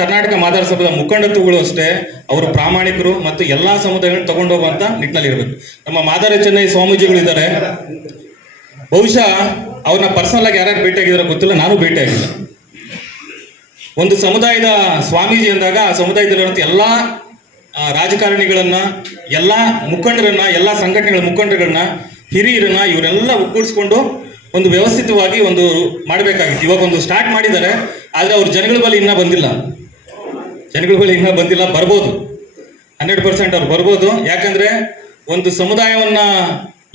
ಕರ್ನಾಟಕ ಮಾದಾರ ಸಭಾದ ಮುಖಂಡತ್ವಗಳು ಅಷ್ಟೇ ಅವರು ಪ್ರಾಮಾಣಿಕರು ಮತ್ತು ಎಲ್ಲಾ ಸಮುದಾಯಗಳನ್ನ ತಗೊಂಡೋಗುವಂತ ನಿಟ್ಟಿನಲ್ಲಿ ಇರಬೇಕು. ನಮ್ಮ ಮಾದಾರ ಚೆನ್ನೈ ಸ್ವಾಮೀಜಿಗಳು ಇದ್ದಾರೆ. ಬಹುಶಃ ಅವ್ರನ್ನ ಪರ್ಸನಲ್ ಆಗಿ ಯಾರ್ಯಾರು ಭೇಟಿಯಾಗಿದಾರೋ ಗೊತ್ತಿಲ್ಲ, ನಾನು ಭೇಟಿಯಾಗಿಲ್ಲ. ಒಂದು ಸಮುದಾಯದ ಸ್ವಾಮೀಜಿ ಅಂದಾಗ ಆ ಸಮುದಾಯದಲ್ಲಿರುವಂಥ ಎಲ್ಲಾ ರಾಜಕಾರಣಿಗಳನ್ನ, ಎಲ್ಲಾ ಮುಖಂಡರನ್ನ, ಎಲ್ಲಾ ಸಂಘಟನೆಗಳ ಮುಖಂಡರನ್ನ, ಹಿರಿಯರನ್ನ ಇವರೆಲ್ಲ ಒಗ್ಗೂಡಿಸ್ಕೊಂಡು ಒಂದು ವ್ಯವಸ್ಥಿತವಾಗಿ ಒಂದು ಮಾಡಬೇಕಾಗಿತ್ತು. ಇವಾಗ ಒಂದು ಸ್ಟಾರ್ಟ್ ಮಾಡಿದ್ದಾರೆ, ಆದ್ರೆ ಅವ್ರ ಜನಗಳ ಬಳಿ ಇನ್ನೂ ಬಂದಿಲ್ಲ. ಬರ್ಬೋದು, 100% ಅವ್ರು ಬರ್ಬೋದು. ಯಾಕಂದ್ರೆ ಒಂದು ಸಮುದಾಯವನ್ನ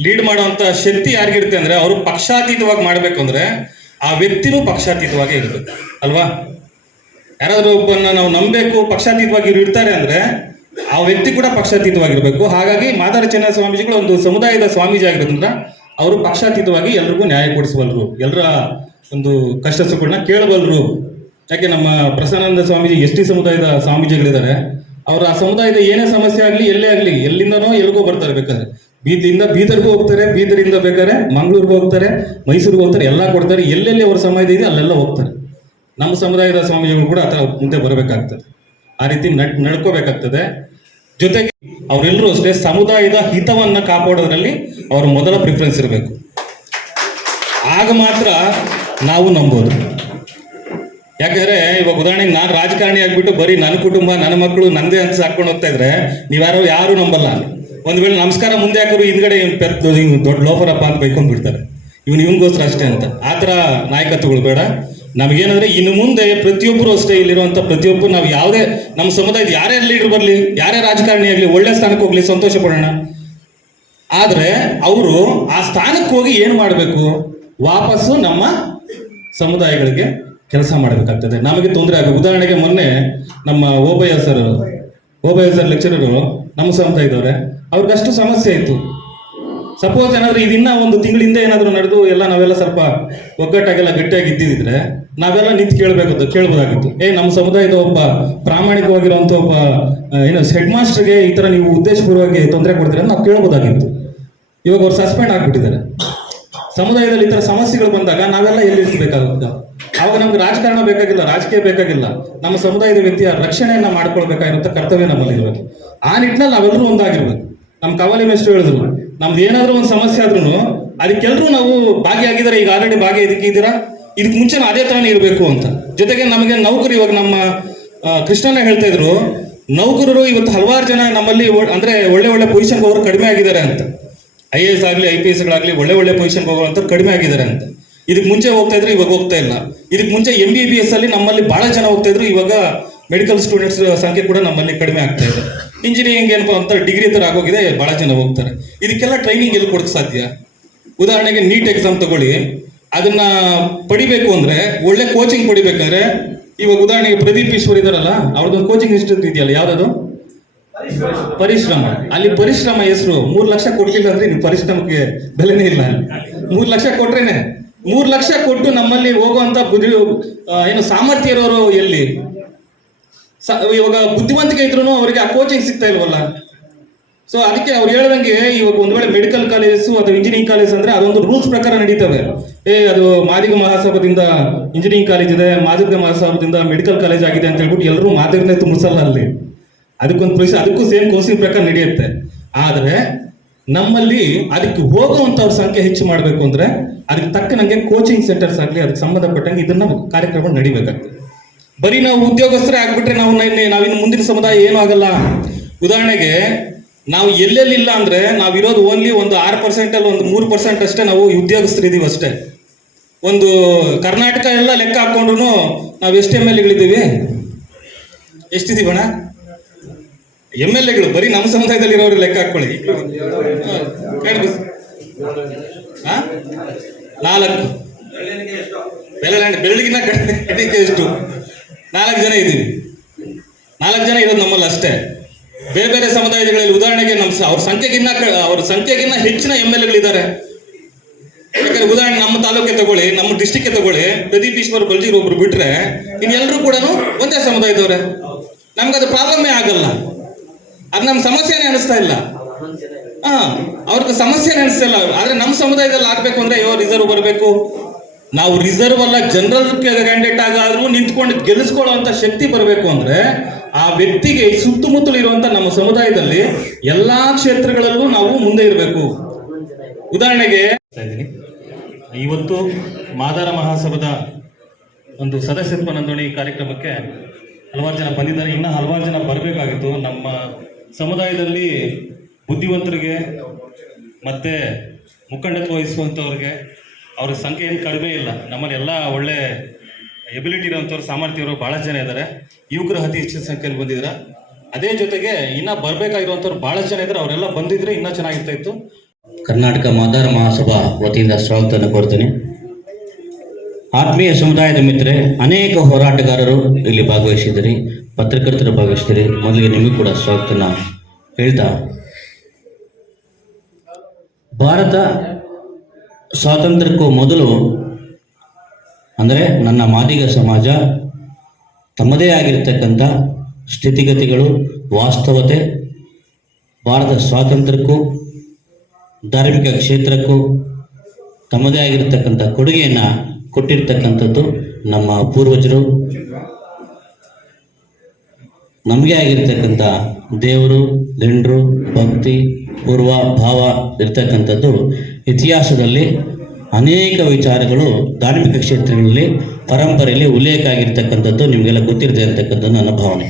ಲೀಡ್ ಮಾಡುವಂತ ಶಕ್ತಿ ಯಾರಿಗಿರುತ್ತೆ ಅಂದ್ರೆ ಅವರು ಪಕ್ಷಾತೀತವಾಗಿ ಮಾಡ್ಬೇಕು ಅಂದ್ರೆ ಆ ವ್ಯಕ್ತಿನೂ ಪಕ್ಷಾತೀತವಾಗಿ ಇರಬೇಕು ಅಲ್ವಾ. ಯಾರಾದ್ರೂ ಒಬ್ಬನ್ನ ನಾವು ನಂಬಬೇಕು, ಪಕ್ಷಾತೀತವಾಗಿ ಇವ್ರು ಇರ್ತಾರೆ ಅಂದ್ರೆ ಆ ವ್ಯಕ್ತಿ ಕೂಡ ಪಕ್ಷಾತೀತವಾಗಿರ್ಬೇಕು. ಹಾಗಾಗಿ ಮಾದಾರ ಚೆನ್ನೈ ಸ್ವಾಮೀಜಿಗಳು ಒಂದು ಸಮುದಾಯದ ಸ್ವಾಮೀಜಿ ಆಗಿರೋದ್ರಿಂದ ಅವರು ಪಕ್ಷಾತೀತವಾಗಿ ಎಲ್ರಿಗೂ ನ್ಯಾಯ ಕೊಡಿಸಬಲ್ಲರು, ಎಲ್ಲರ ಒಂದು ಕಷ್ಟ ಸುಖಗಳನ್ನ ಕೇಳಬಲ್ಲರು. ಯಾಕೆ ನಮ್ಮ ಪ್ರಸನ್ನಾನಂದ ಸ್ವಾಮೀಜಿ ST ಸಮುದಾಯದ ಸ್ವಾಮೀಜಿಗಳಿದ್ದಾರೆ. ಅವರು ಆ ಸಮುದಾಯದ ಏನೇ ಸಮಸ್ಯೆ ಆಗಲಿ, ಎಲ್ಲೇ ಆಗಲಿ, ಎಲ್ಲಿಂದನೋ ಎಲ್ಗೋ ಬರ್ತಾರೆ. ಬೇಕಾದ್ರೆ ಬೀದರ್ಗೂ ಹೋಗ್ತಾರೆ, ಬೀದರಿಂದ ಬೇಕಾದ್ರೆ ಮಂಗಳೂರಿಗೂ ಹೋಗ್ತಾರೆ, ಮೈಸೂರಿಗೆ ಹೋಗ್ತಾರೆ, ಎಲ್ಲ ಕೊಡ್ತಾರೆ. ಎಲ್ಲೆಲ್ಲಿ ಅವ್ರ ಸಮುದಾಯ ಇದೆ ಅಲ್ಲೆಲ್ಲ ಹೋಗ್ತಾರೆ. ನಮ್ಮ ಸಮುದಾಯದ ಸ್ವಾಮೀಜಿಗಳು ಕೂಡ ಆ ಮುಂದೆ ಬರಬೇಕಾಗ್ತದೆ, ಆ ರೀತಿ ನಡ್ಕೋಬೇಕಾಗ್ತದೆ. ಜೊತೆಗೆ ಅವರೆಲ್ಲರೂ ಅಷ್ಟೇ ಸಮುದಾಯದ ಹಿತವನ್ನ ಕಾಪಾಡೋದ್ರಲ್ಲಿ ಅವ್ರ ಮೊದಲ ಪ್ರಿಫರೆನ್ಸ್ ಇರಬೇಕು. ಆಗ ಮಾತ್ರ ನಾವು ನಂಬೋದು. ಯಾಕಂದ್ರೆ ಇವಾಗ ಉದಾಹರಣೆಗೆ ನಾನು ರಾಜಕಾರಣಿ ಆಗ್ಬಿಟ್ಟು ಬರೀ ನನ್ನ ಕುಟುಂಬ, ನನ್ನ ಮಕ್ಕಳು, ನಂದೇ ಅಂತ ಹಾಕೊಂಡು ಹೋಗ್ತಾ ಇದ್ರೆ ಯಾರು ನಂಬಲ್ಲ. ಒಂದ್ ವೇಳೆ ನಮಸ್ಕಾರ ಮುಂದೆ ಹಾಕೋರು ಹಿಂದ್ಗಡೆ ದೊಡ್ಡ ಲೋಫರಪ್ಪ ಅಂತ ಬೈಕೊಂಡ್ ಬಿಡ್ತಾರೆ, ಇವನಿಗೋಸ್ಕರ ಅಷ್ಟೇ ಅಂತ. ಆತರ ನಾಯಕತ್ವಗಳು ಬೇಡ ನಮಗೇನಂದ್ರೆ. ಇನ್ನು ಮುಂದೆ ಪ್ರತಿಯೊಬ್ಬರು ಅಷ್ಟೇ, ಇಲ್ಲಿರುವಂತ ಪ್ರತಿಯೊಬ್ಬರು ನಾವು ಯಾವುದೇ ನಮ್ಮ ಸಮುದಾಯದ ಯಾರ್ಯಾರು ಲೀಡರ್ ಬರಲಿ, ಯಾರೇ ರಾಜಕಾರಣಿ ಆಗಲಿ, ಒಳ್ಳೆ ಸ್ಥಾನಕ್ಕೆ ಹೋಗ್ಲಿ, ಸಂತೋಷ ಪಡೋಣ. ಆದ್ರೆ ಅವರು ಆ ಸ್ಥಾನಕ್ಕೆ ಹೋಗಿ ಏನು ಮಾಡಬೇಕು, ವಾಪಸ್ಸು ನಮ್ಮ ಸಮುದಾಯಗಳಿಗೆ ಕೆಲಸ ಮಾಡಬೇಕಾಗ್ತದೆ. ನಮಗೆ ತೊಂದರೆ ಆಗಬೇಕು. ಉದಾಹರಣೆಗೆ ಮೊನ್ನೆ ನಮ್ಮ ಓಬಯ್ಯ ಸರ್ ಲೆಕ್ಚರರು ನಮ್ಮ ಸಮುದಾಯದವ್ರೆ, ಅವ್ರಿಗಷ್ಟು ಸಮಸ್ಯೆ ಇತ್ತು. ಸಪೋಸ್ ಏನಾದ್ರೂ ಇದನ್ನ ಒಂದು ತಿಂಗಳಿಂದ ಏನಾದ್ರು ನಡೆದು ನಾವೆಲ್ಲ ಸ್ವಲ್ಪ ಒಗ್ಗಟ್ಟಾಗೆಲ್ಲ ಗಟ್ಟಿಯಾಗಿ ಇದ್ದಿದ್ರೆ ನಾವೆಲ್ಲ ನಿಂತು ಕೇಳ್ಬೋದಾಗಿತ್ತು. ನಮ್ಮ ಸಮುದಾಯದ ಒಬ್ಬ ಪ್ರಾಮಾಣಿಕವಾಗಿರುವಂತ ಒಬ್ಬ ಹೆಡ್ ಮಾಸ್ಟರ್ಗೆ ಈ ತರ ನೀವು ಉದ್ದೇಶಪೂರ್ವವಾಗಿ ತೊಂದರೆ ಕೊಡ್ತೀರ ಅಂತ ನಾವು ಕೇಳ್ಬೋದಾಗಿತ್ತು. ಇವಾಗ ಅವ್ರು ಸಸ್ಪೆಂಡ್ ಆಗ್ಬಿಟ್ಟಿದ್ದಾರೆ. ಸಮುದಾಯದಲ್ಲಿ ಈ ತರ ಸಮಸ್ಯೆಗಳು ಬಂದಾಗ ನಾವೆಲ್ಲ ಎಲ್ಲಿರ್ಬೇಕಾಗುತ್ತೆ. ಆವಾಗ ನಮ್ಗೆ ರಾಜಕಾರಣ ಬೇಕಾಗಿಲ್ಲ, ರಾಜಕೀಯ ಬೇಕಾಗಿಲ್ಲ, ನಮ್ಮ ಸಮುದಾಯದ ವ್ಯಕ್ತಿಯ ರಕ್ಷಣೆಯನ್ನ ಮಾಡ್ಕೊಳ್ಬೇಕಾಗಿರುವಂತ ಕರ್ತವ್ಯ ನಮ್ಮಲ್ಲಿ ಇರಬೇಕು. ಆ ನಿಟ್ಟಿನಲ್ಲಿ ನಾವೆಲ್ಲರೂ ಒಂದಾಗಿರ್ಬೇಕು. ನಮ್ಮ ಕವಾಲಿ ಮೇಷ್ಟ್ರು ಹೇಳಿದ್ರು, ನಮ್ದು ಏನಾದ್ರೂ ಒಂದು ಸಮಸ್ಯೆ ಆದ್ರೂ ಅದಕ್ಕೆಲ್ಲರೂ ನಾವು ಭಾಗಿಯಾಗಿದ್ದಾರೆ. ಈಗ ಆಲ್ರೆಡಿ ಭಾಗಿಯಾಗಿದ್ದೀರಾ, ಇದಕ್ಕೆ ಮುಂಚೆ ಅದೇ ತರನೇ ಇರಬೇಕು ಅಂತ. ಜೊತೆಗೆ ನಮಗೆ ನೌಕರು, ಇವಾಗ ನಮ್ಮ ಕೃಷ್ಣನ ಹೇಳ್ತಾ ಇದ್ರು, ನೌಕರರು ಇವತ್ತು ಹಲವಾರು ಜನ ನಮ್ಮಲ್ಲಿ ಅಂದ್ರೆ ಒಳ್ಳೆ ಪೊಸಿಷನ್ಗೆ ಹೋಗೋರು ಕಡಿಮೆ ಆಗಿದ್ದಾರೆ ಅಂತ. IAS ಆಗಲಿ IPSಗಳಾಗಲಿ ಒಳ್ಳೆ ಪೊಸಿಷನ್ಗೆ ಹೋಗುವಂಥವ್ರು ಕಡಿಮೆ ಆಗಿದ್ದಾರೆ ಅಂತ. ಇದಕ್ಕೆ ಮುಂಚೆ ಹೋಗ್ತಾ ಇದ್ರು, ಇವಾಗ ಹೋಗ್ತಾ ಇಲ್ಲ. ಇದಕ್ಕೆ ಮುಂಚೆ MBBS ಅಲ್ಲಿ ನಮ್ಮಲ್ಲಿ ಬಹಳ ಜನ ಹೋಗ್ತಾ ಇದ್ರು, ಇವಾಗ ಮೆಡಿಕಲ್ ಸ್ಟೂಡೆಂಟ್ಸ್ ಸಂಖ್ಯೆ ಕೂಡ ನಮ್ಮಲ್ಲಿ ಕಡಿಮೆ ಆಗ್ತಾ ಇದೆ. ಇಂಜಿನಿಯರಿಂಗ್ ಏನಪ್ಪ ಅಂತ ಡಿಗ್ರಿ ತರ ಆಗೋಗಿದೆ, ಬಹಳ ಜನ ಹೋಗ್ತಾರೆ. ಇದಕ್ಕೆಲ್ಲ ಟ್ರೈನಿಂಗ್ ಎಲ್ಲಿ ಕೊಡಕ್ಕೆ ಸಾಧ್ಯ? ಉದಾಹರಣೆಗೆ ನೀಟ್ ಎಕ್ಸಾಮ್ ತಗೊಳ್ಳಿ, ಅದನ್ನ ಪಡಿಬೇಕು ಅಂದ್ರೆ ಒಳ್ಳೆ ಕೋಚಿಂಗ್ ಪಡಿಬೇಕಂದ್ರೆ ಇವಾಗ ಉದಾಹರಣೆಗೆ ಪ್ರದೀಪ್ ಈಶ್ವರ್ ಇದಾರಲ್ಲ, ಅವ್ರದ್ದೊಂದು ಕೋಚಿಂಗ್ ಇನ್ಸ್ಟಿಟ್ಯೂಟ್ ಇದೆಯಲ್ಲ, ಯಾವ್ದದು? ಪರಿಶ್ರಮ. ಅಲ್ಲಿ ಪರಿಶ್ರಮ ಹೆಸರು 3 ಲಕ್ಷ ಕೊಡ್ಲಿಲ್ಲ ಅಂದ್ರೆ ನೀವು ಪರಿಶ್ರಮಕ್ಕೆ ಬೆಲೆನೇ ಇಲ್ಲ. 3 ಲಕ್ಷ ಕೊಟ್ರೇನೆ, 3 ಲಕ್ಷ ಕೊಟ್ಟು ನಮ್ಮಲ್ಲಿ ಹೋಗುವಂತ ಸಾಮರ್ಥ್ಯ ಇರೋರು ಎಲ್ಲಿ? ಇವಾಗ ಬುದ್ಧಿವಂತಿಕೆ ಇದ್ರು ಅವರಿಗೆ ಆ ಕೋಚಿಂಗ್ ಸಿಗ್ತಾ ಇಲ್ವಲ್ಲ. ಸೊ ಅದಕ್ಕೆ ಅವ್ರು ಹೇಳ್ದಂಗೆ ಇವಾಗ ಒಂದ್ ವೇಳೆ ಮೆಡಿಕಲ್ ಕಾಲೇಜು ಅಥವಾ ಇಂಜಿನಿಯರಿಂಗ್ ಕಾಲೇಜ್ ಅಂದ್ರೆ ಅದೊಂದು ರೂಲ್ಸ್ ಪ್ರಕಾರ ನಡೀತವೆ. ಅದು ಮಾದಿಗ ಮಹಾಸಭಾದಿಂದ ಇಂಜಿನಿಯರಿಂಗ್ ಕಾಲೇಜ್ ಇದೆ, ಮಾದಿಗ ಮಹಾಸಭಾದಿಂದ ಮೆಡಿಕಲ್ ಕಾಲೇಜ್ ಆಗಿದೆ ಅಂತ ಹೇಳ್ಬಿಟ್ಟು ಎಲ್ಲರೂ ಮಾದಿಗನೇ ತುಂಬಿಸಲ್ಲ ಅಲ್ಲಿ. ಅದಕ್ಕೂ ಸೇಮ್ ಕೋರ್ಸಿಂಗ್ ಪ್ರಕಾರ ನಡೆಯುತ್ತೆ. ಆದ್ರೆ ನಮ್ಮಲ್ಲಿ ಅದಕ್ಕೆ ಹೋಗುವಂತವ್ರ ಸಂಖ್ಯೆ ಹೆಚ್ಚು ಮಾಡಬೇಕು ಅಂದ್ರೆ ಅದಕ್ಕೆ ತಕ್ಕನಂಗೆ ಕೋಚಿಂಗ್ ಸೆಂಟರ್ಸ್ ಆಗಲಿ, ಅದಕ್ಕೆ ಸಂಬಂಧಪಟ್ಟಂಗೆ ಇದನ್ನ ಕಾರ್ಯಕ್ರಮ ನಡಿಬೇಕಾಗ್ತದೆ. ಬರೀ ನಾವು ಉದ್ಯೋಗಸ್ಥರೇ ಆಗ್ಬಿಟ್ರೆ ನಾವಿನ್ನು ಮುಂದಿನ ಸಮುದಾಯ ಏನೂ ಆಗಲ್ಲ. ಉದಾಹರಣೆಗೆ ನಾವು ಎಲ್ಲೆಲ್ಲಿಲ್ಲ ಅಂದ್ರೆ ನಾವಿರೋದು ಓನ್ಲಿ ಒಂದು 6% ಅಲ್ಲಿ ಒಂದು 3% ಅಷ್ಟೇ ನಾವು ಉದ್ಯೋಗಸ್ಥರಿದ್ದೀವಿ ಅಷ್ಟೇ. ಒಂದು ಕರ್ನಾಟಕ ಎಲ್ಲ ಲೆಕ್ಕ ಹಾಕೊಂಡ್ರು ನಾವು ಎಷ್ಟು MLAಗಳಿದ್ದೀವಿ? ಎಷ್ಟಿದೀವಣ್ಣ? MLAಗಳು ಬರೀ ನಮ್ಮ ಸಮುದಾಯದಲ್ಲಿ ಇರೋರು ಲೆಕ್ಕ ಹಾಕೊಳ್ಳಿ. 4 ಬೆರಳಿಗಿನ್ನ ಕಡಿಮೆ ಎಷ್ಟು? 4 ಜನ ಇದ್ದೀವಿ. 4 ಜನ ಇರೋದು ನಮ್ಮಲ್ಲಿ ಅಷ್ಟೇ. ಬೇರೆ ಬೇರೆ ಸಮುದಾಯಗಳಲ್ಲಿ ಉದಾಹರಣೆಗೆ ಅವ್ರ ಸಂಖ್ಯೆಗಿನ್ನ ಹೆಚ್ಚಿನ MLAಗಳಿದ್ದಾರೆ. ಯಾಕಂದ್ರೆ ಉದಾಹರಣೆ ನಮ್ಮ ತಾಲೂಕೆ ತಗೊಳ್ಳಿ, ನಮ್ಮ ಡಿಸ್ಟಿಕ್ಗೆ ತಗೊಳ್ಳಿ, ಪ್ರದೀಪ್ ಈಶ್ವರ್ ಬಲ್ಜೀರ್ ಒಬ್ರು ಬಿಟ್ರೆ ಇನ್ನೆಲ್ಲರೂ ಕೂಡ ಒಂದೇ ಸಮುದಾಯದವ್ರೆ. ನಮ್ಗದು ಪ್ರಾಬ್ಲಮ್ಮೇ ಆಗಲ್ಲ, ಅದು ನಮ್ಮ ಸಮಸ್ಯೆನೇ ಅನಿಸ್ತಾ ಇಲ್ಲ. ಅವ್ರದ್ದು ಸಮಸ್ಯೆನೇ ಅನಿಸ್ತಾ ಇಲ್ಲ. ಆದ್ರೆ ನಮ್ಮ ಸಮುದಾಯದಲ್ಲಿ ಆಗ್ಬೇಕು ಅಂದ್ರೆ ರಿಸರ್ವ್ ಬರಬೇಕು. ನಾವು ರಿಸರ್ವ್ ಅಲ್ಲ, ಜನರಲ್ ಕ್ಯಾಂಡಿಡೇಟ್ ಆಗಾದ್ರೂ ನಿಂತ್ಕೊಂಡು ಗೆಲ್ಲಿಸ್ಕೊಳ್ಳುವಂತ ಶಕ್ತಿ ಬರಬೇಕು ಅಂದ್ರೆ ಆ ವ್ಯಕ್ತಿಗೆ ಸುತ್ತಮುತ್ತಲು ಇರುವಂತ ನಮ್ಮ ಸಮುದಾಯದಲ್ಲಿ ಎಲ್ಲಾ ಕ್ಷೇತ್ರಗಳಲ್ಲೂ ನಾವು ಮುಂದೆ ಇರಬೇಕು. ಉದಾಹರಣೆಗೆ ಇವತ್ತು ಮಾದಾರ ಮಹಾಸಭಾದ ಒಂದು ಸದಸ್ಯತ್ವ ನೋಂದಣಿ ಕಾರ್ಯಕ್ರಮಕ್ಕೆ ಹಲವಾರು ಜನ ಬಂದಿದ್ದಾರೆ. ಇನ್ನೂ ಹಲವಾರು ಜನ ಬರಬೇಕಾಗಿತ್ತು. ನಮ್ಮ ಸಮುದಾಯದಲ್ಲಿ ಬುದ್ಧಿವಂತರಿಗೆ ಮತ್ತೆ ಮುಖಂಡತ್ವ ವಹಿಸುವಂಥವ್ರಿಗೆ ಅವ್ರ ಸಂಖ್ಯೆ ಏನು ಕಡಿಮೆ ಇಲ್ಲ. ನಮ್ಮಲ್ಲಿ ಎಲ್ಲ ಒಳ್ಳೆ ಎಬಿಲಿಟಿ ಇರುವಂಥವ್ರು, ಸಾಮರ್ಥ್ಯ ಇರೋರು ಭಾಳ ಜನ ಇದ್ದಾರೆ. ಯುವಕರು ಅತಿ ಹೆಚ್ಚಿನ ಸಂಖ್ಯೆಯಲ್ಲಿ ಬಂದಿದ್ದಾರೆ. ಅದೇ ಜೊತೆಗೆ ಇನ್ನೂ ಬರಬೇಕಾಗಿರುವಂಥವ್ರು ಭಾಳ ಜನ ಇದ್ದಾರೆ. ಅವರೆಲ್ಲ ಬಂದಿದ್ರೆ ಇನ್ನೂ ಚೆನ್ನಾಗಿರ್ತಾ ಇತ್ತು. ಕರ್ನಾಟಕ ಮಾದಾರ ಮಹಾಸಭಾ ವತಿಯಿಂದ ಸ್ವಾಗತವನ್ನು ಕೋರ್ತೀನಿ. ಆತ್ಮೀಯ ಸಮುದಾಯದ ಮಿತ್ರರೆ, ಅನೇಕ ಹೋರಾಟಗಾರರು ಇಲ್ಲಿ ಭಾಗವಹಿಸಿದ್ದೀರಿ, ಪತ್ರಕರ್ತರು ಭಾಗವಹಿಸಿದ್ದೀರಿ. ಮೊದಲಿಗೆ ನಿಮಗೂ ಕೂಡ ಸ್ವಾಗತನ ಹೇಳ್ತಾ, ಭಾರತ ಸ್ವಾತಂತ್ರ್ಯಕ್ಕೂ ಮೊದಲು ಅಂದರೆ ನನ್ನ ಮಾದಿಗ ಸಮಾಜ ತಮ್ಮದೇ ಆಗಿರ್ತಕ್ಕಂಥ ಸ್ಥಿತಿಗತಿಗಳು, ವಾಸ್ತವತೆ, ಭಾರತ ಸ್ವಾತಂತ್ರ್ಯಕ್ಕೂ ಧಾರ್ಮಿಕ ಕ್ಷೇತ್ರಕ್ಕೂ ತಮ್ಮದೇ ಆಗಿರ್ತಕ್ಕಂಥ ಕೊಡುಗೆಯನ್ನು ಕೊಟ್ಟಿರ್ತಕ್ಕಂಥದ್ದು ನಮ್ಮ ಪೂರ್ವಜರು. ನಮಗೆ ಆಗಿರ್ತಕ್ಕಂಥ ದೇವರು, ದಿಂಡ್ರು, ಭಕ್ತಿ, ಪೂರ್ವ ಭಾವ ಇರ್ತಕ್ಕಂಥದ್ದು ಇತಿಹಾಸದಲ್ಲಿ ಅನೇಕ ವಿಚಾರಗಳು ಧಾರ್ಮಿಕ ಕ್ಷೇತ್ರಗಳಲ್ಲಿ ಪರಂಪರೆಯಲ್ಲಿ ಉಲ್ಲೇಖ ಆಗಿರ್ತಕ್ಕಂಥದ್ದು ನಿಮಗೆಲ್ಲ ಗೊತ್ತಿರದೇ ಇರತಕ್ಕಂಥದ್ದು ನನ್ನ ಭಾವನೆ.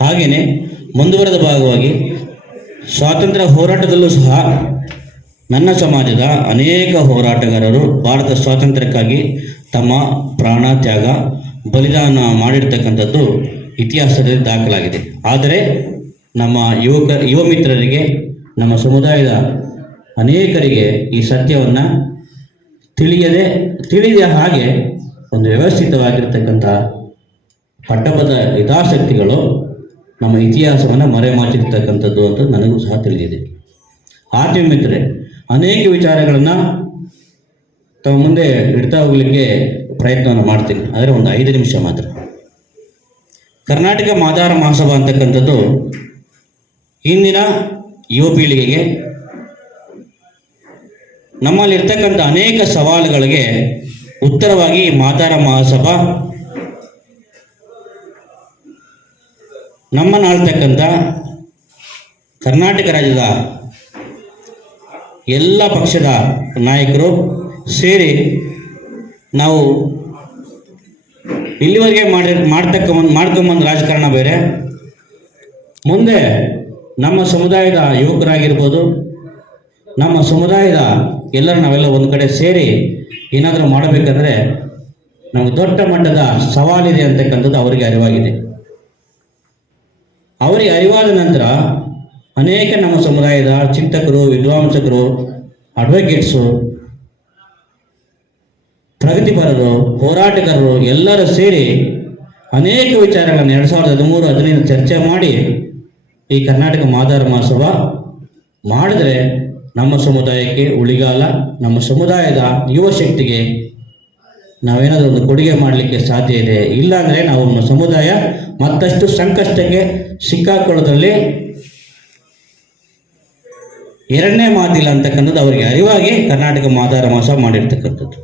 ಹಾಗೆಯೇ ಮುಂದುವರೆದ ಭಾಗವಾಗಿ ಸ್ವಾತಂತ್ರ್ಯ ಹೋರಾಟದಲ್ಲೂ ಸಹ ನನ್ನ ಸಮಾಜದ ಅನೇಕ ಹೋರಾಟಗಾರರು ಭಾರತ ಸ್ವಾತಂತ್ರ್ಯಕ್ಕಾಗಿ ತಮ್ಮ ಪ್ರಾಣ ತ್ಯಾಗ ಬಲಿದಾನ ಮಾಡಿರ್ತಕ್ಕಂಥದ್ದು ಇತಿಹಾಸದಲ್ಲಿ ದಾಖಲಾಗಿದೆ. ಆದರೆ ನಮ್ಮ ಯುವ ಮಿತ್ರರಿಗೆ, ನಮ್ಮ ಸಮುದಾಯದ ಅನೇಕರಿಗೆ ಈ ಸತ್ಯವನ್ನು ತಿಳಿದ ಹಾಗೆ ಒಂದು ವ್ಯವಸ್ಥಿತವಾಗಿರ್ತಕ್ಕಂಥ ಪಟ್ಟಬದ್ಧ ಹಿತಾಸಕ್ತಿಗಳು ನಮ್ಮ ಇತಿಹಾಸವನ್ನು ಮರೆಮಾಚಿರ್ತಕ್ಕಂಥದ್ದು ಅಂತ ನನಗೂ ಸಹ ತಿಳಿದಿದೆ. ಆತ್ಮೀಯ ಮಿತ್ರರೇ, ಅನೇಕ ವಿಚಾರಗಳನ್ನು ತಮ್ಮ ಮುಂದೆ ಇಡ್ತಾ ಹೋಗಲಿಕ್ಕೆ ಪ್ರಯತ್ನವನ್ನು ಮಾಡ್ತೀನಿ. ಆದರೆ ಒಂದು 5 ನಿಮಿಷ ಮಾತ್ರ. ಕರ್ನಾಟಕ ಮಾದಾರ ಮಹಾಸಭಾ ಅಂತಕ್ಕಂಥದ್ದು ಇಂದಿನ ಯುವ ಪೀಳಿಗೆಗೆ ನಮ್ಮಲ್ಲಿರ್ತಕ್ಕಂಥ ಅನೇಕ ಸವಾಲುಗಳಿಗೆ ಉತ್ತರವಾಗಿ ಮಾದಾರ ಮಹಾಸಭಾ ನಮ್ಮನ್ನು ಆಳ್ತಕ್ಕಂಥ ಕರ್ನಾಟಕ ರಾಜ್ಯದ ಎಲ್ಲ ಪಕ್ಷದ ನಾಯಕರು ಸೇರಿ ನಾವು ಇಲ್ಲಿವರೆಗೆ ಮಾಡ್ಕೊಂಬಂದು ರಾಜಕಾರಣ ಬೇರೆ, ಮುಂದೆ ನಮ್ಮ ಸಮುದಾಯದ ಯುವಕರಾಗಿರ್ಬೋದು, ನಮ್ಮ ಸಮುದಾಯದ ಎಲ್ಲರೂ ನಾವೆಲ್ಲ ಒಂದು ಕಡೆ ಸೇರಿ ಏನಾದರೂ ಮಾಡಬೇಕಂದ್ರೆ ನಮಗೆ ದೊಡ್ಡ ಮಟ್ಟದ ಸವಾಲಿದೆ ಅಂತಕ್ಕಂಥದ್ದು ಅವರಿಗೆ ಅರಿವಾಗಿದೆ. ಅವರಿಗೆ ಅರಿವಾದ ನಂತರ ಅನೇಕ ನಮ್ಮ ಸಮುದಾಯದ ಚಿಂತಕರು, ವಿದ್ವಾಂಸಕರು, ಅಡ್ವೊಕೇಟ್ಸು, ಪ್ರಗತಿಪರರು, ಹೋರಾಟಗಾರರು ಎಲ್ಲರೂ ಸೇರಿ ಅನೇಕ ವಿಚಾರಗಳನ್ನು 2013-15 ಚರ್ಚೆ ಮಾಡಿ ಈ ಕರ್ನಾಟಕ ಮಾದಾರ ಮಹಾಸಭಾ ಮಾಡಿದ್ರೆ ನಮ್ಮ ಸಮುದಾಯಕ್ಕೆ ಉಳಿಗಾಲ, ನಮ್ಮ ಸಮುದಾಯದ ಯುವ ಶಕ್ತಿಗೆ ನಾವೇನಾದರೂ ಒಂದು ಕೊಡುಗೆ ಮಾಡಲಿಕ್ಕೆ ಸಾಧ್ಯ ಇದೆ. ಇಲ್ಲಾಂದರೆ ನಾವು ನಮ್ಮ ಸಮುದಾಯ ಮತ್ತಷ್ಟು ಸಂಕಷ್ಟಕ್ಕೆ ಸಿಕ್ಕಾಕೊಳ್ಳೋದ್ರಲ್ಲಿ ಎರಡನೇ ಮಾತಿಲ್ಲ ಅಂತಕ್ಕಂಥದ್ದು ಅವರಿಗೆ ಅರಿವಾಗಿ ಕರ್ನಾಟಕ ಮಾದಾರ ಮಹಾಸಭಾ ಮಾಡಿರ್ತಕ್ಕಂಥದ್ದು.